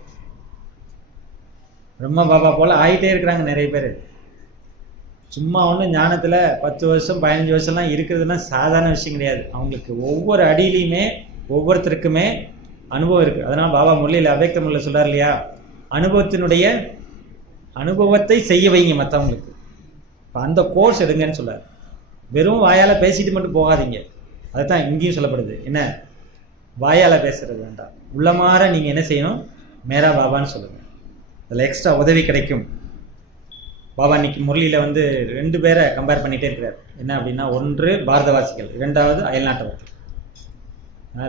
பிரம்மா பாபா போல ஆகிட்டே இருக்கிறாங்க நிறைய பேர். சும்மா ஒன்றும் ஞானத்துல 10 வருஷம் 15 வருஷம்லாம் இருக்கிறதுனா சாதாரண விஷயம் கிடையாது. அவங்களுக்கு ஒவ்வொரு அடியிலையுமே ஒவ்வொருத்தருக்குமே அனுபவம் இருக்கு. அதனால பாபா முரளியில் அவ்யக்த முரளியில் சொல்றாரு இல்லையா, அனுபவத்தை செய்ய வைங்க மற்றவங்களுக்கு. அந்த கோர்ஸ் எடுங்கன்னு சொல்றாரு. வெறும் வாயால பேசிட்டு மட்டும் போகாதீங்க. அதைத்தான் இங்கேயும் சொல்லப்படுது. என்ன, வாயால பேசுறது வேண்டாம், உள்ளமாற நீங்க என்ன செய்யணும்? மேரா பாபான்னு சொல்லுங்க. அதில் எக்ஸ்ட்ரா உதவி கிடைக்கும். பாபா இன்னைக்கு முரளியில் வந்து 2 பேரை கம்பேர் பண்ணிகிட்டே இருக்கிறார். என்ன அப்படின்னா, ஒன்று பாரதவாசிகள், 2வது அயல்நாட்டவர்கள்.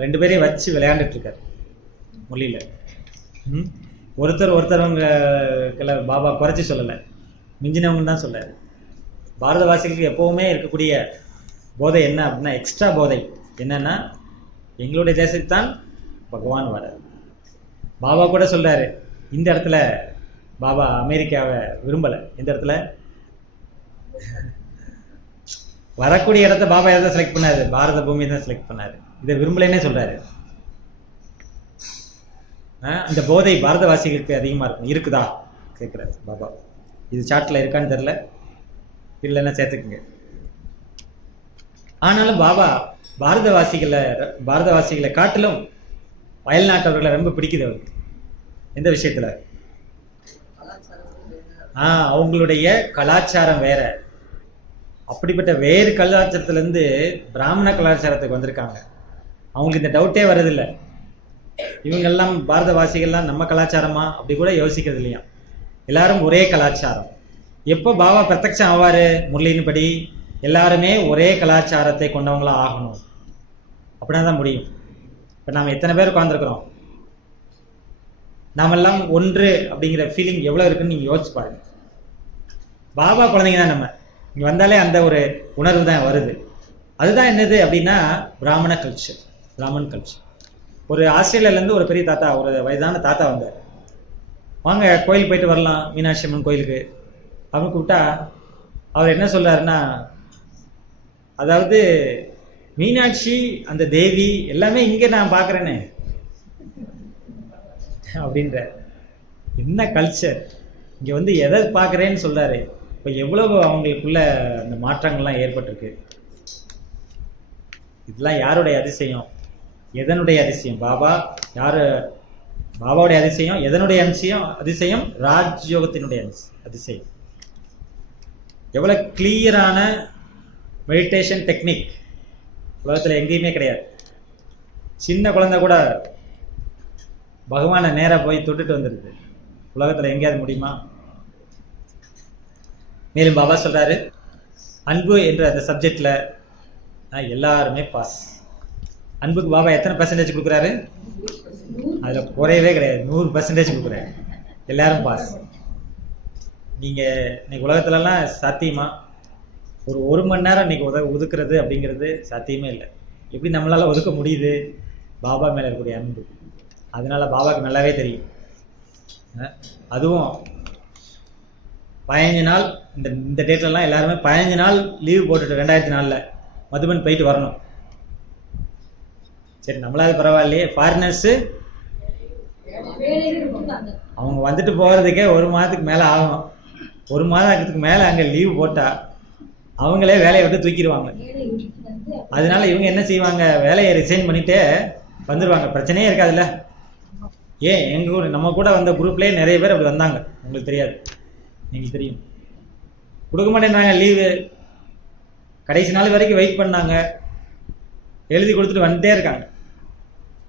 2 பேரையும் வச்சு விளையாண்டுட்டு இருக்கார் முரளியில். ஒருத்தவங்களை பாபா குறைச்சி சொல்லலை, மிஞ்சினவங்க தான் சொல்றாரு. பாரதவாசிகளுக்கு எப்போவுமே இருக்கக்கூடிய போதை என்ன அப்படின்னா, எக்ஸ்ட்ரா போதை என்னன்னா, எங்களுடைய தேசத்துக்கு தான் பகவான் வரார். பாபா கூட சொல்றாரு, இந்த இடத்துல பாபா அமெரிக்காவை விரும்பலை. இந்த இடத்துல வரக்கூடிய இடத்த பாபா எதை செலக்ட் பண்ணாரு? பாரத பூமியை தான் செலக்ட் பண்ணாரு. இதை விரும்பலைன்னே சொல்றாரு. இந்த போதை பாரதவாசிகளுக்கு அதிகமா இருக்குதா கேட்கிறாரு பாபா. இது சார்ட்ல இருக்கான்னு தெரியல, இல்லைன்னா சேர்த்துக்குங்க. ஆனாலும் பாபா பாரதவாசிகளை காட்டிலும் அயல்நாட்டவர்களை ரொம்ப பிடிக்குது அவருக்கு. எந்த விஷயத்துல? அவங்களுடைய கலாச்சாரம் வேற. அப்படிப்பட்ட வேறு கலாச்சாரத்துல இருந்து பிராமண கலாச்சாரத்துக்கு வந்திருக்காங்க. அவங்களுக்கு இந்த டவுட்டே வருதில்லை. இவங்கெல்லாம் பாரதவாசிகள்லாம் நம்ம கலாச்சாரமா அப்படி கூட யோசிக்கிறது இல்லையா. எல்லாரும் ஒரே கலாச்சாரம். எப்போ பாபா பிரத்யட்சம் ஆவாரு முரளியின் படி, எல்லாருமே ஒரே கலாச்சாரத்தை கொண்டவங்களா ஆகணும். அப்படின்னா தான் முடியும். இப்போ நாம் எத்தனை பேர் உட்காந்துருக்குறோம்? நாமெல்லாம் ஒன்று அப்படிங்கிற ஃபீலிங் எவ்வளோ இருக்குன்னு நீங்கள் யோசிச்சு பாருங்க. பாபா குழந்தைங்க தான். நம்ம இங்கே வந்தாலே அந்த ஒரு உணர்வு தான் வருது. அதுதான் என்னது அப்படின்னா, பிராமண கல்ச்சர். ஒரு ஆஸ்திரேலியாவிலேருந்து ஒரு பெரிய தாத்தா, ஒரு வயதான தாத்தா வந்தார். வாங்க கோயிலுக்கு போயிட்டு வரலாம், மீனாட்சி அம்மன் கோயிலுக்கு அவங்க கூப்பிட்டா அவர் என்ன சொல்றாருன்னா, அதாவது மீனாட்சி அந்த தேவி எல்லாமே இங்கே நான் பார்க்குறேனே அப்படின்ற. என்ன கல்ச்சர்! இங்கே வந்து எதை பார்க்குறேன்னு சொல்றாரு. இப்போ எவ்வளவு அவங்களுக்குள்ள அந்த மாற்றங்கள்லாம் ஏற்பட்டிருக்கு. இதெல்லாம் யாருடைய அதிசயம்? எதனுடைய அதிசயம்? பாபாவுடைய அதிசயம். எதனுடைய அதிசயம்? ராஜ்யோகத்தினுடைய அதிசயம். எவ்வளவு கிளியரான மெடிடேஷன் டெக்னிக் உலகத்தில் எங்கேயுமே கிடையாது. சின்ன குழந்தை கூட பகவானை நேராக போய் தொட்டுட்டு வந்துருக்கு. உலகத்தில் எங்கேயாவது முடியுமா? மேலும் பாபா சொல்றாரு, அன்பு என்ற அந்த சப்ஜெக்ட்ல எல்லாருமே பாஸ். அன்புக்கு பாபா எத்தனை % கொடுக்குறாரு? அதுல குறையவே கிடையாது, 100% கொடுக்குறாரு. எல்லாரும் பாஸ். நீங்க இன்னைக்கு உலகத்துலலாம் சாத்தியமா? ஒரு மணி நேரம் இன்னைக்கு ஒதுக்குறது அப்படிங்கிறது சாத்தியமே இல்லை. எப்படி நம்மளால ஒதுக்க முடியுது? பாபா மேல இருக்கக்கூடிய அன்பு. அதனால பாபாவுக்கு நல்லாவே தெரியும். அதுவும் 15 நாள் இந்த டேட்லலாம் எல்லாருமே 15 நாள் லீவ் போட்டுட்டு 2004 மதுபன் போயிட்டு வரணும். சரி, நம்மளாவது பரவாயில்லையே. ஃபாரினர்ஸு அவங்க வந்துட்டு போகிறதுக்கே 1 மாதத்துக்கு மேலே ஆகும். 1 மாதத்துக்கு மேலே அங்கே லீவ் போட்டால் அவங்களே வேலையை விட்டு தூக்கிடுவாங்க. அதனால இவங்க என்ன செய்வாங்க? வேலையை ரிசைன் பண்ணிட்டே வந்துடுவாங்க. பிரச்சனையே இருக்காதுல்ல. ஏன் எங்கள் நம்ம கூட வந்த குரூப்லேயே நிறைய பேர் அப்படி வந்தாங்க. உங்களுக்கு தெரியாது, நீங்கள் தெரியும். கொடுக்க மாட்டேன்றாங்க லீவு. கடைசி நாள் வரைக்கும் வெயிட் பண்ணாங்க. எழுதி கொடுத்துட்டு வந்துட்டே இருக்காங்க.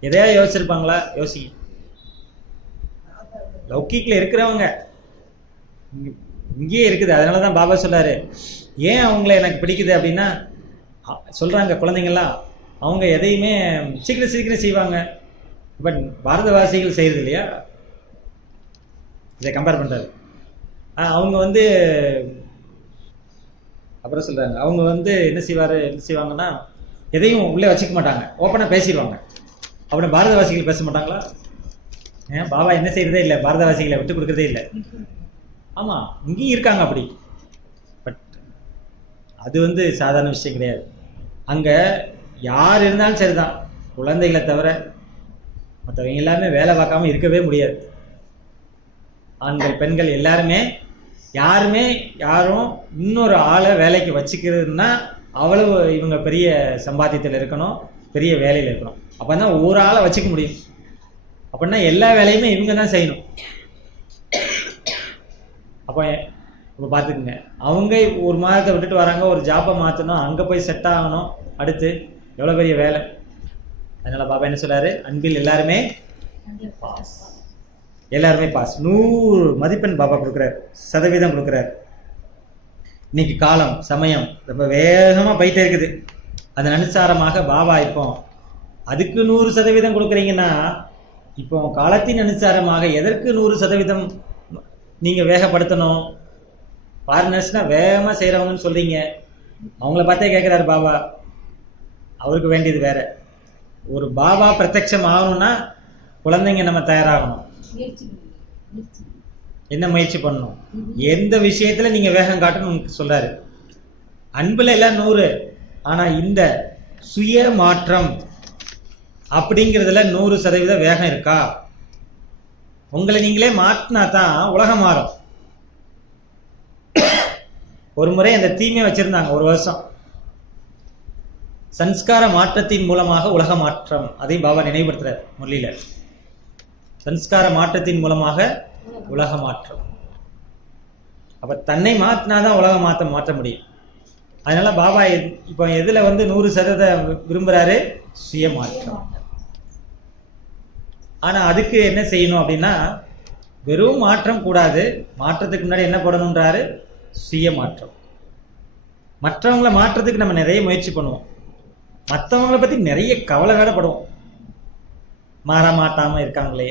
எதையா யோசிச்சிருப்பாங்களா? யோசிங்க. லௌகிக்கில் இருக்கிறவங்க இங்கேயே இருக்குது. அதனால தான் பாபா சொல்றாரு, ஏன் அவங்கள எனக்கு பிடிக்குது அப்படின்னா, சொல்றாங்க குழந்தைங்கள்லாம் அவங்க எதையுமே சீக்கிரம் செய்வாங்க. பட் பாரதவாசிகள் செய்யறது இல்லையா? இதை கம்பேர் பண்றாரு. அவங்க வந்து அப்புறம் சொல்றாங்க, அவங்க வந்து என்ன செய்வாங்கன்னா, எதையும் உள்ளே வச்சுக்க மாட்டாங்க, ஓப்பனாக பேசிடுவாங்க. அப்படின்னா பாரதவாசிகள் பேச மாட்டாங்களா? ஏன் பாபா என்ன செய்யறதே இல்லை, பாரதவாசிகளை விட்டு கொடுக்கறதே இல்லை. ஆமா, இங்கேயும் இருக்காங்க அப்படி. பட் அது வந்து சாதாரண விஷயம் கிடையாது. அங்க யார் இருந்தாலும் சரிதான், குழந்தைகளை தவிர மற்றவங்க எல்லாருமே வேலை பார்க்காம இருக்கவே முடியாது. ஆண்கள் பெண்கள் எல்லாருமே யாரும் இன்னொரு ஆளை வேலைக்கு வச்சுக்கிறதுனா அவ்வளவு இவங்க பெரிய சம்பாத்தியத்தில் இருக்கணும், பெரிய வேலையில் இருக்கணும். அப்பதான் ஒரு ஆளை வச்சுக்க முடியும். அப்படின்னா எல்லா வேலையுமே இவங்க தான் செய்யணும். அப்போ பார்த்துக்குங்க, அவங்க 1 மாதத்தை விட்டுட்டு வராங்க, ஒரு ஜாப்பை மாற்றணும், அங்கே போய் செட் ஆகணும், அடுத்து எவ்வளோ பெரிய வேலை. அதனால பாபா என்ன சொல்றாரு, அன்பில் எல்லாருமே பாஸ். எல்லாருமே பாஸ். 100 மதிப்பெண் பாபா கொடுக்குறாரு, சதவீதம் கொடுக்குறாரு. இன்னைக்கு காலம் சமயம் ரொம்ப வேகமா போயிட்டே இருக்குது. அதன் அனுசாரமாக பாபா இப்போ அதுக்கு 100% கொடுக்குறீங்கன்னா, இப்போ காலத்தின் அனுசாரமாக எதற்கு 100% நீங்க வேகப்படுத்தணும்? ஃபாரினர்ஸ்னா வேகமா செய்யறவங்கன்னு சொல்றீங்க. அவங்கள பார்த்தே கேட்கிறாரு பாபா. அவருக்கு வேண்டியது வேற. ஒரு பாபா பிரத்யட்சம் ஆகணும்னா குழந்தைங்க நம்ம தயாராகணும். என்ன முயற்சி பண்ணணும்? எந்த விஷயத்துல நீங்க வேகம் காட்டணும்னு சொல்றாரு. அன்புல எல்லாம் 100, ஆனா இந்த சுய மாற்றம் அப்படிங்கிறதுல 100% வேகம் இருக்கா? உங்களை நீங்களே மாற்றினா தான் உலகம் மாறும். ஒரு முறை அந்த தீமையை வச்சிருந்தாங்க ஒரு வருஷம். சன்ஸ்கார மாற்றத்தின் மூலமாக உலக மாற்றம். அதையும் பாபா நினைவுபடுத்துறார் முரளியில. சன்ஸ்கார மாற்றத்தின் மூலமாக உலக மாற்றம். அப்ப தன்னை மாற்றினாதான் உலக மாற்ற முடியும். அதனால பாபா இப்ப எதுல 100% விரும்புறாரு? சுய மாற்றம். ஆனா அதுக்கு என்ன செய்யணும் அப்படின்னா, வெறும் மாற்றம் கூடாது. மாற்றத்துக்கு முன்னாடி என்ன பண்ணணும்ன்றாரு? சுய மாற்றம். மற்றவங்களை மாற்றத்துக்கு நம்ம நிறைய முயற்சி பண்ணுவோம். மற்றவங்களை பத்தி நிறைய கவலை வேடப்படுவோம், மாற மாட்டாம இருக்காங்களே.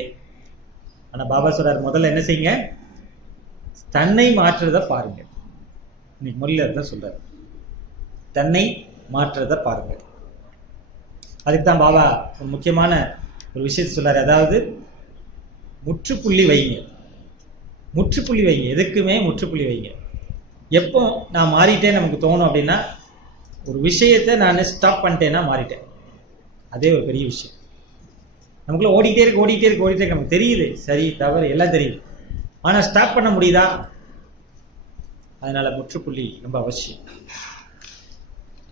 ஆனா பாபா சொல்றாரு, முதல்ல என்ன செய்யுங்க? தன்னை மாற்றுறத பாருங்க. இன்னைக்கு முறையில் தான் சொல்றாரு, தன்னை மாற்றுறத பாருங்க. அதுக்கு தான் பாபா ஒரு முக்கியமான ஒரு விஷயத்தை சொல்றாரு. அதாவது முற்றுப்புள்ளி வைங்க. முற்றுப்புள்ளி வைங்க. எதுக்குமே முற்றுப்புள்ளி வைங்க. எப்போ நான் மாறிட்டேன் நமக்கு தோணும் அப்படின்னா, ஒரு விஷயத்தை நான் ஸ்டாப் பண்ணிட்டேன்னா மாறிட்டேன். அதே ஒரு பெரிய விஷயம். நமக்குள்ள ஓடிட்டே இருக்கு. நமக்கு தெரியுது சரி தவறு எல்லாம் தெரியுது. ஆனா ஸ்டாப் பண்ண முடியுதா? அதனால முற்றுப்புள்ளி ரொம்ப அவசியம்.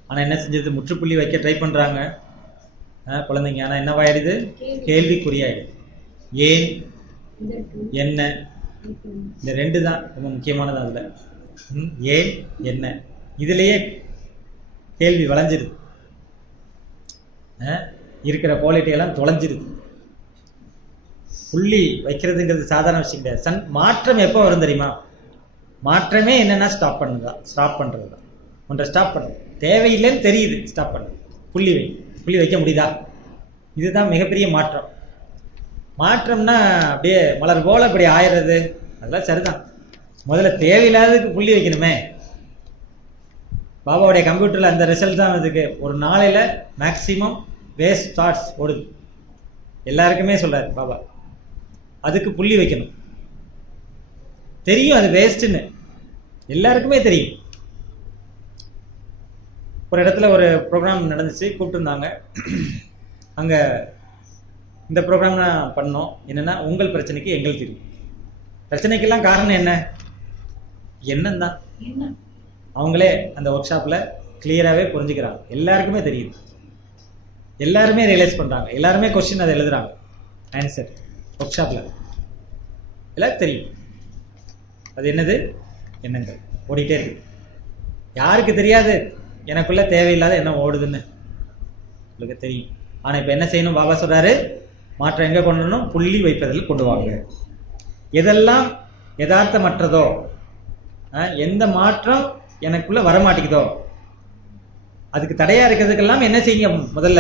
ஆனா என்ன செஞ்சது? முற்றுப்புள்ளி வைக்க ட்ரை பண்றாங்க குழந்தைங்க. ஆனா என்னவாயிடுது? கேள்விக்குறியாயிடுது. ஏன், என்ன, இந்த 2 தான் ரொம்ப முக்கியமானது. அதுல ஏன் என்ன இதுலயே கேள்வி வளைஞ்சிருது. இருக்கிற குவாலிட்டி எல்லாம் தொலைஞ்சிருது. புள்ளி வைக்கிறதுங்கிறது சாதாரண விஷயம் கிடையாது. மாற்றம் எப்போ வரும் தெரியுமா? மாற்றமே என்னன்னா ஸ்டாப் பண்றது தான். ஒன்றை ஸ்டாப் பண்ணுறது தேவையில்லைன்னு தெரியுது, ஸ்டாப் பண்ணுறது. புள்ளி வைக்க முடியுதா? இதுதான் மிகப்பெரிய மாற்றம். மாற்றம்னா அப்படியே மலர் போல அப்படி ஆயிடுறது, அதெல்லாம் சரிதான். முதல்ல தேவையில்லாததுக்கு புள்ளி வைக்கணுமே. பாபாவுடைய கம்ப்யூட்டரில் அந்த ரிசல்ட் தான் அதுக்கு. ஒரு நாளையில் மேக்சிமம் வேஸ்ட் தாட்ஸ் ஓடுது. எல்லாருக்குமே சொல்றாரு பாபா, அதுக்கு புள்ளி வைக்கணும். தெரியும் அது வேஸ்ட்னு, எல்லாருக்குமே தெரியும். ஒரு இடத்துல ஒரு ப்ரோக்ராம் நடந்துச்சு, கூப்பிட்டுருந்தாங்க. அங்கே இந்த ப்ரோக்ராம் நான் பண்ணோம். என்னன்னா, உங்கள் பிரச்சனைக்கு எங்கள் தீர்வு. பிரச்சனைக்கெல்லாம் காரணம் என்ன? எண்ணம் தான். அவங்களே அந்த ஒர்க் ஷாப்பில் கிளியராகவே புரிஞ்சுக்கிறாங்க. எல்லாருக்குமே தெரியுது, எல்லாருமே ரியலைஸ் பண்ணுறாங்க, எல்லாருமே கொஸ்டின் அதை எழுதுறாங்க. ஆன்சர் ஒர்க் ஷாப்பில் எல்லாரும் தெரியும். அது என்னது? எண்ணங்கள் ஓடிட்டே இருக்கு. யாருக்கு தெரியாது எனக்குள்ள தேவையில்லாத என்ன ஓடுதுன்னு? உங்களுக்கு தெரியும். ஆனால் இப்போ என்ன செய்யணும்? பாபா சொல்றாரு, மாற்றம் எங்கே கொண்டு வரணும்? புள்ளி வைப்பதில் கொண்டு வாங்க. எதெல்லாம் யதார்த்தமற்றதோ, எந்த மாற்றம் எனக்குள்ள வரமாட்டேங்குதோ, அதுக்கு தடையா இருக்கிறதுக்கெல்லாம் என்ன செய்யுங்க? முதல்ல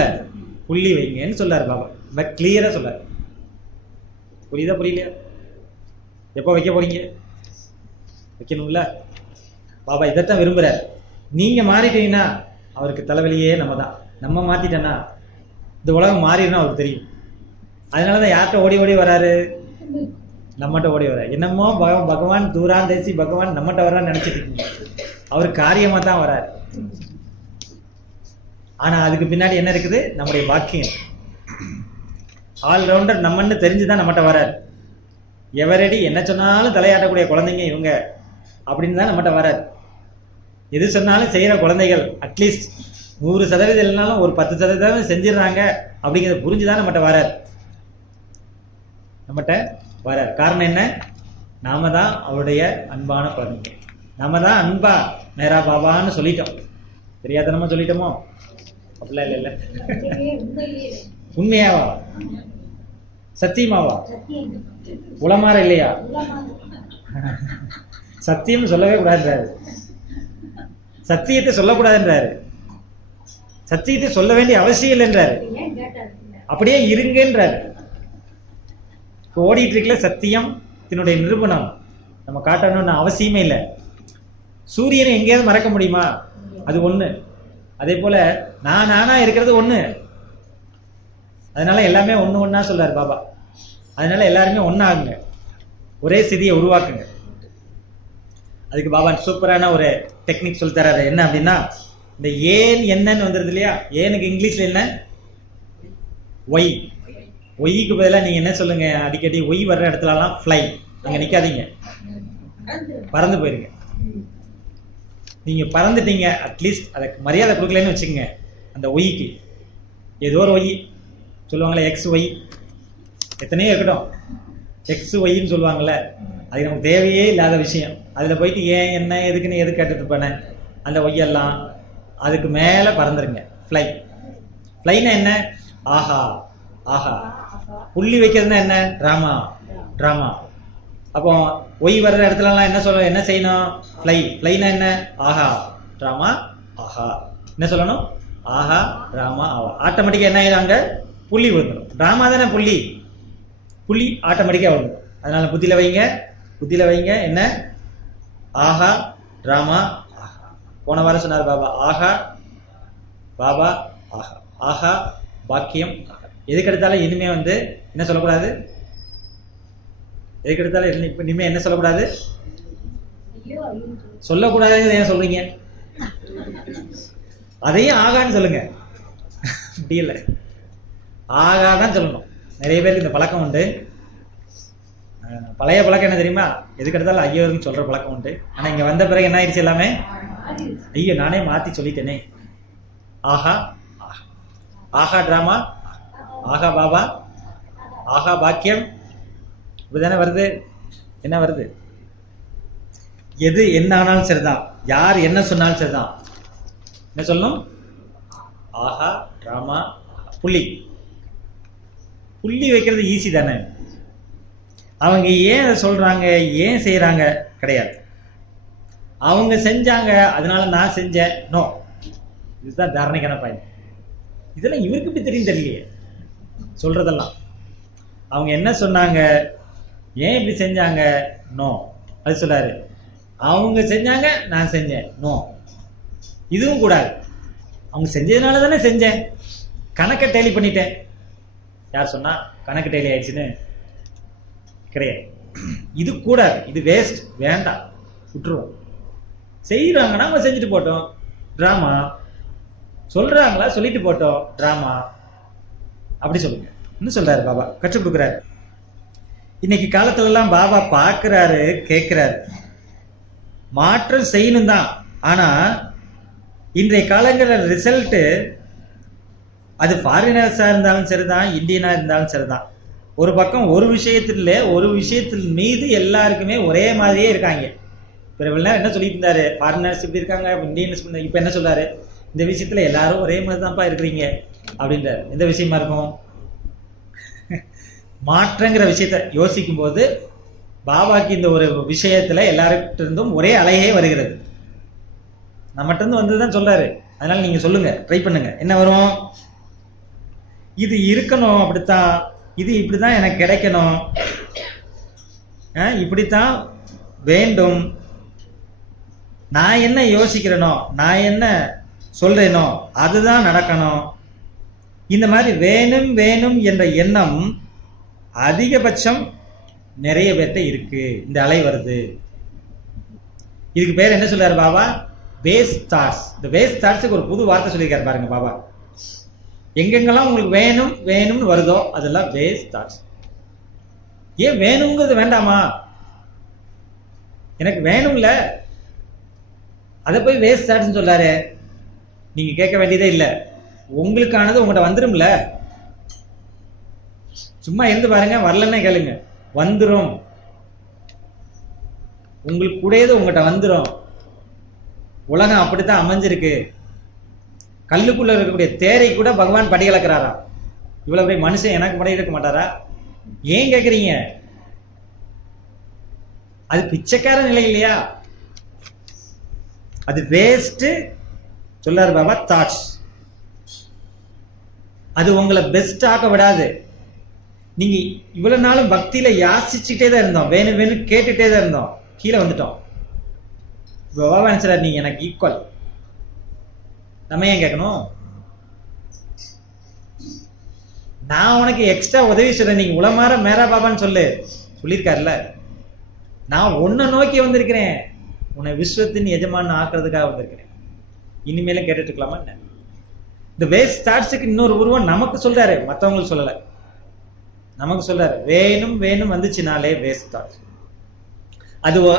புள்ளி வைங்கன்னு சொல்லாரு பாபா. ரொம்ப கிளியரா சொல்லாரு. புரியுதா புரியலையா? எப்போ வைக்க போறீங்க? வைக்கணும்ல. பாபா இதைத்தான் விரும்புறாரு. நீங்க மாறிட்டீங்கன்னா அவருக்கு தலைவலியே நம்ம தான். நம்ம மாத்திட்டோன்னா இந்த உலகம் மாறிடும்னு அவருக்கு தெரியும். அதனாலதான் யார்கிட்ட ஓடி ஓடி வராரு? நம்மகிட்ட ஓடி வர. என்னமோ பகவான் தூரான் தேசி பகவான் நம்மகிட்ட வரான்னு நினைச்சிட்டு இருக்கீங்க. அவர் காரியமா தான் வராரு. ஆனா அதுக்கு பின்னாடி என்ன இருக்குது? நம்முடைய வாக்கியம். ஆல்ரவுண்டர் நம்மன்னு தெரிஞ்சுதான் நம்மகிட்ட வராரு. எவரடி என்ன சொன்னாலும் தலையாட்டக்கூடிய குழந்தைங்க இவங்க அப்படின்னு தான் நம்மகிட்ட வராரு. எது சொன்னாலும் செய்யற குழந்தைகள் அட்லீஸ்ட் 100% இல்லைனாலும் ஒரு 10% செஞ்சிடறாங்க அப்படிங்கிறத புரிஞ்சுதான் நம்மகிட்ட வராரு. காரணம் என்ன? நாம தான் அவருடைய அன்பான குழந்தைங்க. நாம தான் அன்பா நேரா பாபான்னு சொல்லிட்டோம். தெரியாதனமா சொல்லிட்டோமோ? அப்படிலாம் இல்ல உண்மையாவா? சத்தியமாவா? உளமாற இல்லையா? சத்தியம் சொல்லவே கூடாதுன்றாரு. சத்தியத்தை சொல்லக்கூடாதுன்றாரு. சத்தியத்தை சொல்ல வேண்டிய அவசியம் இல்லைன்றாரு. அப்படியே இருங்கன்றாரு. ஓடிட்டு இருக்கல சத்தியம் இதனுடைய நிரூபணம் நம்ம காட்டணும்னு அவசியமே இல்லை. சூரியனை எங்கேயாவது மறக்க முடியுமா? அது ஒண்ணு. அதே போல நானா இருக்கிறது ஒண்ணு. அதனால எல்லாமே ஒண்ணு ஒண்ணா சொல்றாரு பாபா. அதனால எல்லாருமே ஒன்னாகுங்க, ஒரே சிதியை உருவாக்குங்க. அதுக்கு பாபா சூப்பரான ஒரு டெக்னிக் சொல்லி தர்றாரு. என்ன அப்படின்னா, இந்த ஏன் என்னன்னு வந்துருது இல்லையா, ஏனுக்கு இங்கிலீஷ்ல என்ன? ஒய். ஒய்க்கு பதிலாக நீங்க என்ன சொல்லுங்க? அடிக்கடி ஒய் வர்ற இடத்துலலாம் ஃப்ளை. அங்க நிக்காதீங்க, பறந்து போயிருங்க. நீங்க பறந்துட்டீங்க, அட்லீஸ்ட் அதுக்கு மரியாதை கொடுக்கலன்னு வச்சுக்கோங்க. அந்த ஒய்க்கு ஏதோ ஒரு ஒய் சொல்லுவாங்களே, எக்ஸ் ஒய், எத்தனையோ இருக்கட்டும், எக்ஸ் ஒய்ன்னு சொல்லுவாங்கல்ல, அது நமக்கு தேவையே இல்லாத விஷயம். அதில் போயிட்டு ஏன் என்ன எதுக்குன்னு எது கேட்டுட்டு இருப்பானே, அந்த ஒய்யெல்லாம் அதுக்கு மேலே பறந்துருங்க. ஃப்ளை. ஃப்ளைனா என்ன? ஆஹா ஆஹா. புள்ளி வைக்கிறதுனா என்ன? Drama drama. அப்போ ஒய் வர்ற இடத்துலலாம் என்ன செய்யணும்? ஃப்ளை. ஃப்ளைனா என்ன? ஆஹா ட்ராமா ஆஹா. என்ன சொல்லணும்? ஆஹா ட்ராமா ஆஹா. ஆட்டோமேட்டிக்காக என்ன ஆயிடுறாங்க? புள்ளி வந்துடும். ட்ராமா தானே புள்ளி. புள்ளி ஆட்டோமேட்டிக்காக வந்துடும். அதனால புத்தியில வைங்க. என்ன? ஆஹா ட்ராமா ஆஹா. போன வாரம் சொன்னார் பாபா, ஆஹா பாபா ஆஹா. ஆஹா பாக்கியம் ஆஹா. எதுக்கு எடுத்தாலும் இனிமே என்ன சொல்லக்கூடாது? எதுக்கு எடுத்தாலும் இனிமே என்ன சொல்லக்கூடாது? சொல்லக்கூடாதுன்னு ஏன் சொல்றீங்க? அதையும் ஆகான்னு சொல்லுங்க. முடியல, ஆகாதான் சொல்லணும். நிறைய பேருக்கு இந்த பழக்கம் உண்டு. பழைய பழக்கம் என்ன தெரியுமா? எதுக்கு எடுத்தாலும் ஐயோன்னு சொல்ற பழக்கம் உண்டு. ஆனா இங்க வந்த பிறகு என்ன ஆயிடுச்சு? எல்லாமே ஐயோ நானே மாத்தி சொல்லிட்டேனே. ஆஹா ஆஹா. ஆஹா டிராமா, ஆஹா பாபா, ஆஹா பாக்கியம். இப்படிதானே வருது. என்ன வருது? எது என்ன ஆனாலும் சரிதான், யார் என்ன சொன்னாலும் சரிதான், என்ன சொல்லணும்? ஆஹா டிராமா. புள்ளி. புள்ளி வைக்கிறது ஈஸி தானே. அவங்க ஏன் அதை சொல்றாங்க, ஏன் செய்யறாங்க கிடையாது. அவங்க செஞ்சாங்க அதனால நான் செஞ்சேன், நோ. இதுதான் தாரணைக்கான பயன். இதெல்லாம் இவருக்கு இப்படி தெரியும் தெரியலையே சொல்றதெல்லாம். அவங்க என்ன சொன்னாங்க, ஏன் இப்படி செஞ்சாங்க, நோ. அது சொல்றாரு. அவங்க செஞ்சாங்க நான் செஞ்சேன், நோ. இதுவும் கூடாது. அவங்க செஞ்சதுனால தானே செஞ்சேன், கணக்கை டேலி பண்ணிட்டேன். யார் சொன்னா கணக்கு டேலி ஆயிடுச்சுன்னு? கிடையாது. இது கூடாது, இது வேஸ்ட், வேண்டாம், விட்டுருவோம். செய்யறாங்கன்னா அவங்க செஞ்சுட்டு போட்டோம், டிராமா. சொல்றாங்களா, சொல்லிட்டு போட்டோம், டிராமா. அப்படி சொல்லுங்க. இன்னும் சொல்றாரு பாபா, கற்றுக் கொடுக்குறாரு. இன்னைக்கு காலத்துல எல்லாம் பாபா பார்க்கிறாரு, கேட்கிறாரு, மாற்றம் செய்யணும் தான். ஆனா இன்றைய காலங்களில் ரிசல்ட், அது ஃபாரினர்ஸா இருந்தாலும் சரிதான், இந்தியனா இருந்தாலும் சரிதான், ஒரு பக்கம் ஒரு விஷயத்தில் மீது எல்லாருக்குமே ஒரே மாதிரியே இருக்காங்க. பிறகு என்ன சொல்லிட்டு இருந்தாரு? ஃபாரினர்ஸ் இப்படி இருக்காங்க, இந்தியன்ஸ் இப்ப என்ன சொல்றாரு? இந்த விஷயத்துல எல்லாரும் ஒரே மாதிரி தான்ப்பா இருக்கிறீங்க அப்படின்றாரு. எந்த விஷயமா இருக்கும்? மாற்றங்கிற விஷயத்த யோசிக்கும் போது பாபாக்கு இந்த ஒரு விஷயத்துல எல்லார்கிட்ட இருந்தும் ஒரே அலையே வருகிறது. நம்மகிட்ட இருந்து வந்துதான் சொல்றாரு. அதனால நீங்க சொல்லுங்க, ட்ரை பண்ணுங்க. என்ன வரும்? இது இருக்கணும், அப்படித்தான், இது இப்படிதான் எனக்கு கிடைக்கணும், இப்படித்தான் வேண்டும், நான் என்ன யோசிக்கிறேனோ, நான் என்ன சொல்றேனோ அதுதான் நடக்கணும். இந்த மாதிரி வேணும் வேணும் என்ற எண்ணம் அதிகபட்சம் நிறைய பேர்ட்ட இருக்கு. இந்த அலை வருது. இதுக்கு பேர் என்ன சொல்றாரு பாபா? Waste thoughts. இந்த வேஸ்ட் தாட்ஸுக்கு ஒரு புது வார்த்தை சொல்லியிருக்காரு பாருங்க பாபா. எங்கெங்கெல்லாம் உங்களுக்கு வேணும் வேணும்னு வருதோ அதெல்லாம் வேஸ்ட் தாட்ஸ். ஏன் வேணுங்கிறது வேண்டாமா? எனக்கு வேணும்ல, அதை போய் வேஸ்ட் தாட்ஸ்ன்னு சொல்லாரு. நீங்க கேட்க வேண்டியதே இல்லை, உங்களுக்கானது உங்கள்கிட்ட வந்துரும்ல. சும்மா இருந்து பாருங்க, வரலன்னே கேளுங்க, வந்துரும். உங்களுக்கு கூடயது உங்கள்கிட்ட வந்துடும். உலகம் அப்படித்தான் அமைஞ்சிருக்கு. கல்லுக்குள்ள இருக்கக்கூடிய தேரை கூட பகவான் படி கலக்கிறாரா? இவ்வளவு பெரிய மனுஷன் எனக்கு படி இருக்க மாட்டாரா? ஏன் கேக்குறீங்க? அது பிச்சைக்கார நிலை இல்லையா? அது வேஸ்ட் சொல்லாரு பாபா. தாட்ஸ் அது உங்களை பெஸ்ட் ஆக்க விடாது. நீங்க இவ்வளவு நாளும் பக்தியில யாசிச்சுட்டே தான் இருந்தோம், வேணும் வேணும் கேட்டுட்டே தான் இருந்தோம், கீழே வந்துட்டோம். பாபா நினைச்சாரு நீங்க எனக்கு ஈக்குவல், நம்ம ஏன் கேட்கணும்? நான் உனக்கு எக்ஸ்ட்ரா உதவி சொல்றேன், நீங்க உளமாற மேரா பாபான்னு சொல்லியிருக்காருல்ல. நான் உன்னை நோக்கி வந்திருக்கிறேன், உன்னை விஸ்வத்தின் எஜமான் ஆக்குறதுக்காக வந்திருக்கிறேன். இனிமேல கேட்டுட்டு இருக்கலாமா என்ன? இந்த வேஸ்ட் தாட்ஸுக்கு இன்னொரு உருவம் நமக்கு சொல்றாரு, மற்றவங்களுக்கு சொல்லல. நமக்கு சொல்றாரு வேணும் வேணும் வந்துச்சுனாலே வேஸ்ட் தாட்ஸ்.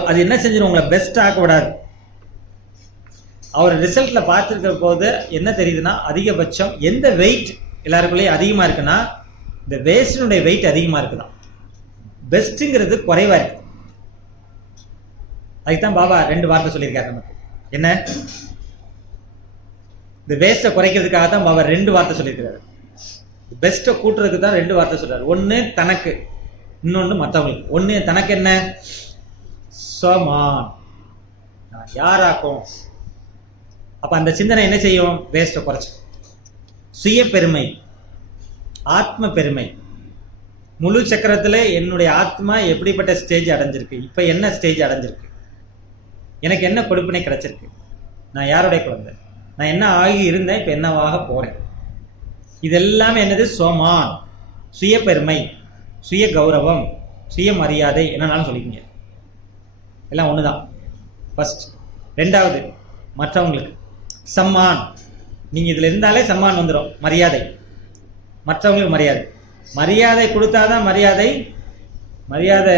அது என்ன செஞ்சிடும்? உங்களை பெஸ்ட் ஆக்க விடாது. அவர் ரிசல்ட்ல பார்த்துருக்க போது என்ன தெரியுதுன்னா, அதிகபட்சம் எந்த வெயிட் எல்லாருக்குள்ளேயும் அதிகமா இருக்குன்னா இந்த வேஸ்டினுடைய வெயிட் அதிகமா இருக்குதான், பெஸ்ட்ங்கிறது குறைவா இருக்கு. அதுக்குதான் பாபா 2 வார்த்தை சொல்லியிருக்காரு நமக்கு. என்ன? இந்த வேஸ்ட்டை குறைக்கிறதுக்காக தான் பாபா 2 வார்த்தை சொல்லியிருக்கிறாரு. பெஸ்ட்டை கூட்டுறதுக்கு தான் 2 வார்த்தை சொல்றாரு. ஒன்னு தனக்கு, இன்னொன்னு மற்றவங்களுக்கு. ஒன்னு தனக்கு என்ன? சமான், யாராக்கும். அப்ப அந்த சிந்தனை என்ன செய்யும்? வேஸ்ட்டை குறைச்சு. சுய பெருமை, ஆத்ம பெருமை. முழு சக்கரத்துல என்னுடைய ஆத்மா எப்படிப்பட்ட ஸ்டேஜ் அடைஞ்சிருக்கு, இப்ப என்ன ஸ்டேஜ் அடைஞ்சிருக்கு, எனக்கு என்ன கொடுப்பினை கிடைச்சிருக்கு, நான் யாருடைய குழந்தை, நான் என்ன ஆகி இருந்தேன், இப்ப என்னவாக போறேன். இதெல்லாமே என்னது? சோமான், சுய பெருமை, சுய கௌரவம், சுய மரியாதை, என்னன்னாலும் சொல்லிக்கீங்க, எல்லாம் ஒண்ணுதான். ஃபர்ஸ்ட். 2வது மற்றவங்களுக்கு சம்மான். நீங்க இதுல இருந்தாலே சம்மான் வந்துடும், மரியாதை. மற்றவங்களுக்கு மரியாதை. மரியாதை கொடுத்தாதான் மரியாதை, மரியாதை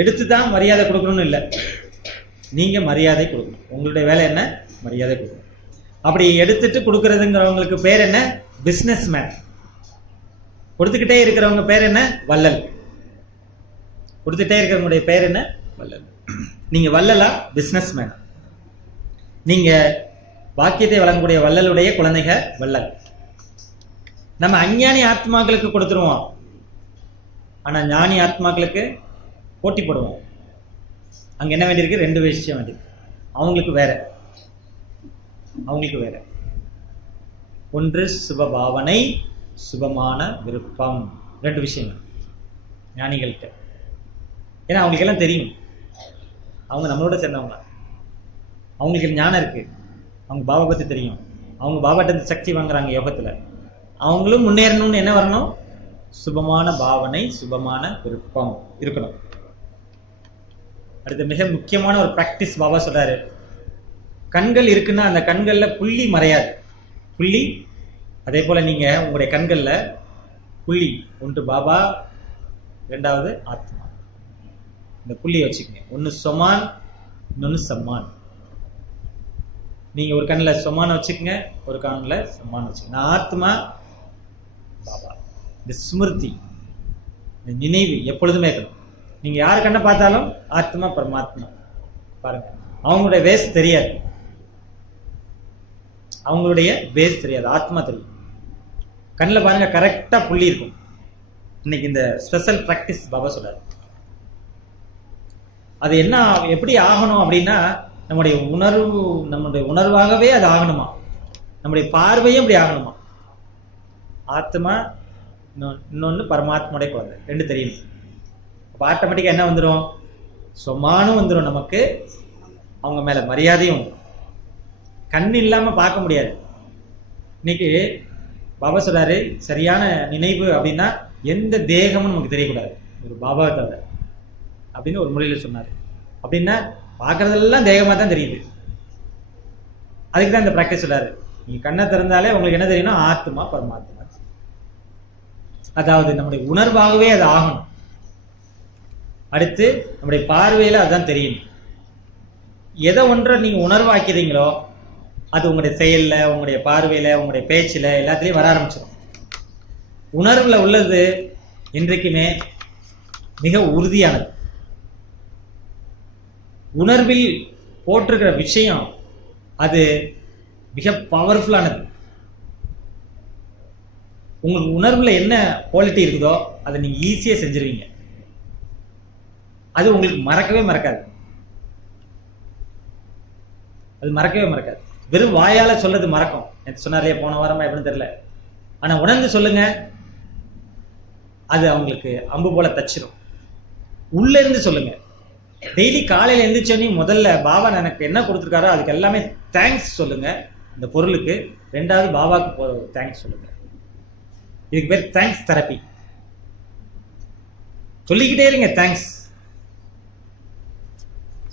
எடுத்து தான் மரியாதை கொடுக்கணும்னு இல்லை. நீங்க மரியாதை கொடுக்கணும். உங்களுடைய வேலை என்ன? மரியாதை கொடுக்கணும். அப்படி எடுத்துட்டு கொடுக்கறதுங்கிறவங்களுக்கு பேர் என்ன? Business man. கொடுத்துக்கிட்டே இருக்கிறவங்க பேர் என்ன? வள்ளல். கொடுத்துட்டே இருக்கிறவங்களுடைய பேர் என்ன? வள்ளல். நீங்க வள்ளலா? Business man. நீங்க வாக்கியத்தை வழங்கக்கூடிய வள்ளலுடைய குழந்தைக வள்ளல். நம்ம அஞ்ஞானி ஆத்மாக்களுக்கு கொடுத்துருவோம், ஆனா ஞானி ஆத்மாக்களுக்கு போட்டி போடுவோம். அங்க என்ன வேண்டியிருக்கு? 2 விஷயம் வேண்டியிருக்கு. அவங்களுக்கு வேற, அவங்களுக்கு வேற. ஒன்று சுபபாவனை, சுபமான விருப்பம். 2 விஷயங்கள் ஞானிகள்கிட்ட. ஏன்னா அவங்களுக்கு எல்லாம் தெரியும், அவங்க நம்மளோட சேர்ந்தவங்க, அவங்களுக்கு ஞானம் இருக்கு, அவங்க பாபா பத்தி தெரியும், அவங்க பாபாட்ட சக்தி வாங்குறாங்க யோகத்துல. அவங்களும் முன்னேறணும்னு என்ன வரணும்? சுபமான பாவனை, சுபமான விருப்பம் இருக்கணும். அடுத்து மிக முக்கியமான ஒரு பிராக்டிஸ் பாபா சொல்றாரு. கண்கள் இருக்குன்னா அந்த கண்கள்ல புள்ளி மறையாது. புள்ளி, அதே போல நீங்க உங்களுடைய கண்கள்ல புள்ளி, ஒன்று பாபா, 2வது ஆத்மா. இந்த புள்ளியை வச்சுக்கங்க. ஒன்னு சொமான், இன்னொன்னு சம்மான். நீங்க ஒரு கண்ணில் சொமான வச்சுக்கங்க, ஒரு கண்ணில் சம்மான வச்சுக்கங்க. நான் ஆத்மா, பாபா. இந்த ஸ்மிருதி, இந்த நினைவு எப்பொழுதுமே இருக்கணும். நீங்க யார் கண்ணை பார்த்தாலும் ஆத்மா பரமாத்மா பாருங்க. அவங்களுடைய வேஸ்ட் தெரியாது, அவங்களுடைய வேஸ்ட் தெரியாது, ஆத்மா தெரியும். கண்ணில் பாருங்க, கரெக்டா புள்ளி இருக்கும். இன்னைக்கு இந்த ஸ்பெஷல் பிராக்டிஸ் பாபா சொல்றாரு. அது என்ன, எப்படி ஆகணும் அப்படின்னா, நம்முடைய உணர்வாகவே அது ஆகணுமா, நம்முடைய பார்வையும் அப்படி ஆகணுமா. ஆத்மா, இன்னொன்னு பரமாத்மாவுடைய குழந்தை, 2 தெரியும். அப்போ ஆட்டோமேட்டிக்கா என்ன வந்துடும்? சொமானும் வந்துடும் நமக்கு, அவங்க மேல மரியாதையும் வந்துடும். கண் இல்லாம பார்க்க முடியாது. இன்னைக்கு பாபா சொல்றாரு, சரியான நினைவு அப்படின்னா எந்த தேகமும் நமக்கு தெரியக்கூடாது, ஒரு பாபாவை தவிர அப்படின்னு ஒரு முறையில் சொன்னாரு. அப்படின்னா பார்க்கறதெல்லாம் தேகமா தான் தெரியுது. அதுக்கு தான் இந்த பிராக்டிஸ் சொல்றாரு. நீங்க கண்ணை திறந்தாலே உங்களுக்கு என்ன தெரியும்னா ஆத்மா பரமாத்மா. அதாவது நம்முடைய உணர்வாகவே அது ஆகணும். அடுத்து நம்முடைய பார்வையில அதுதான் தெரியும். எதை ஒன்றை நீங்க உணர்வாக்கிறீங்களோ அது உங்களுடைய செயல்ல, உங்களுடைய பார்வையில, உங்களுடைய பேச்சுல எல்லாத்திலையும் வர ஆரம்பிச்சிடும். உணர்வுல உள்ளது இன்றைக்குமே மிக உறுதியானது. உணர்வில் போட்டிருக்கிற விஷயம் அது மிக பவர்ஃபுல்லானது. உங்களுக்கு உணர்வுல என்ன குவாலிட்டி இருக்குதோ அதை நீங்க ஈஸியா செஞ்சிருவீங்க. அது உங்களுக்கு மறக்கவே மறக்காது. அது மறக்கவே மறக்காது. வெறும் வாயால சொல்றது மறக்கும். எனக்கு சொன்னார்லையே போன வாரமா எப்படின்னு தெரியல. ஆனா உணர்ந்து சொல்லுங்க, அது அவங்களுக்கு அம்பு போல தச்சிரும். உள்ள இருந்து சொல்லுங்க. டெய்லி காலையில எந்திரிச்சோன்னே முதல்ல பாபா எனக்கு என்ன கொடுத்துருக்காரோ அதுக்கு எல்லாமே தேங்க்ஸ் சொல்லுங்க. இந்த பொருளுக்கு. ரெண்டாவது பாபாவுக்கு தேங்க்ஸ் சொல்லுங்க. இதுக்கு பேர் தேங்க்ஸ் தெரப்பி. சொல்லிக்கிட்டே இருங்க தேங்க்ஸ்,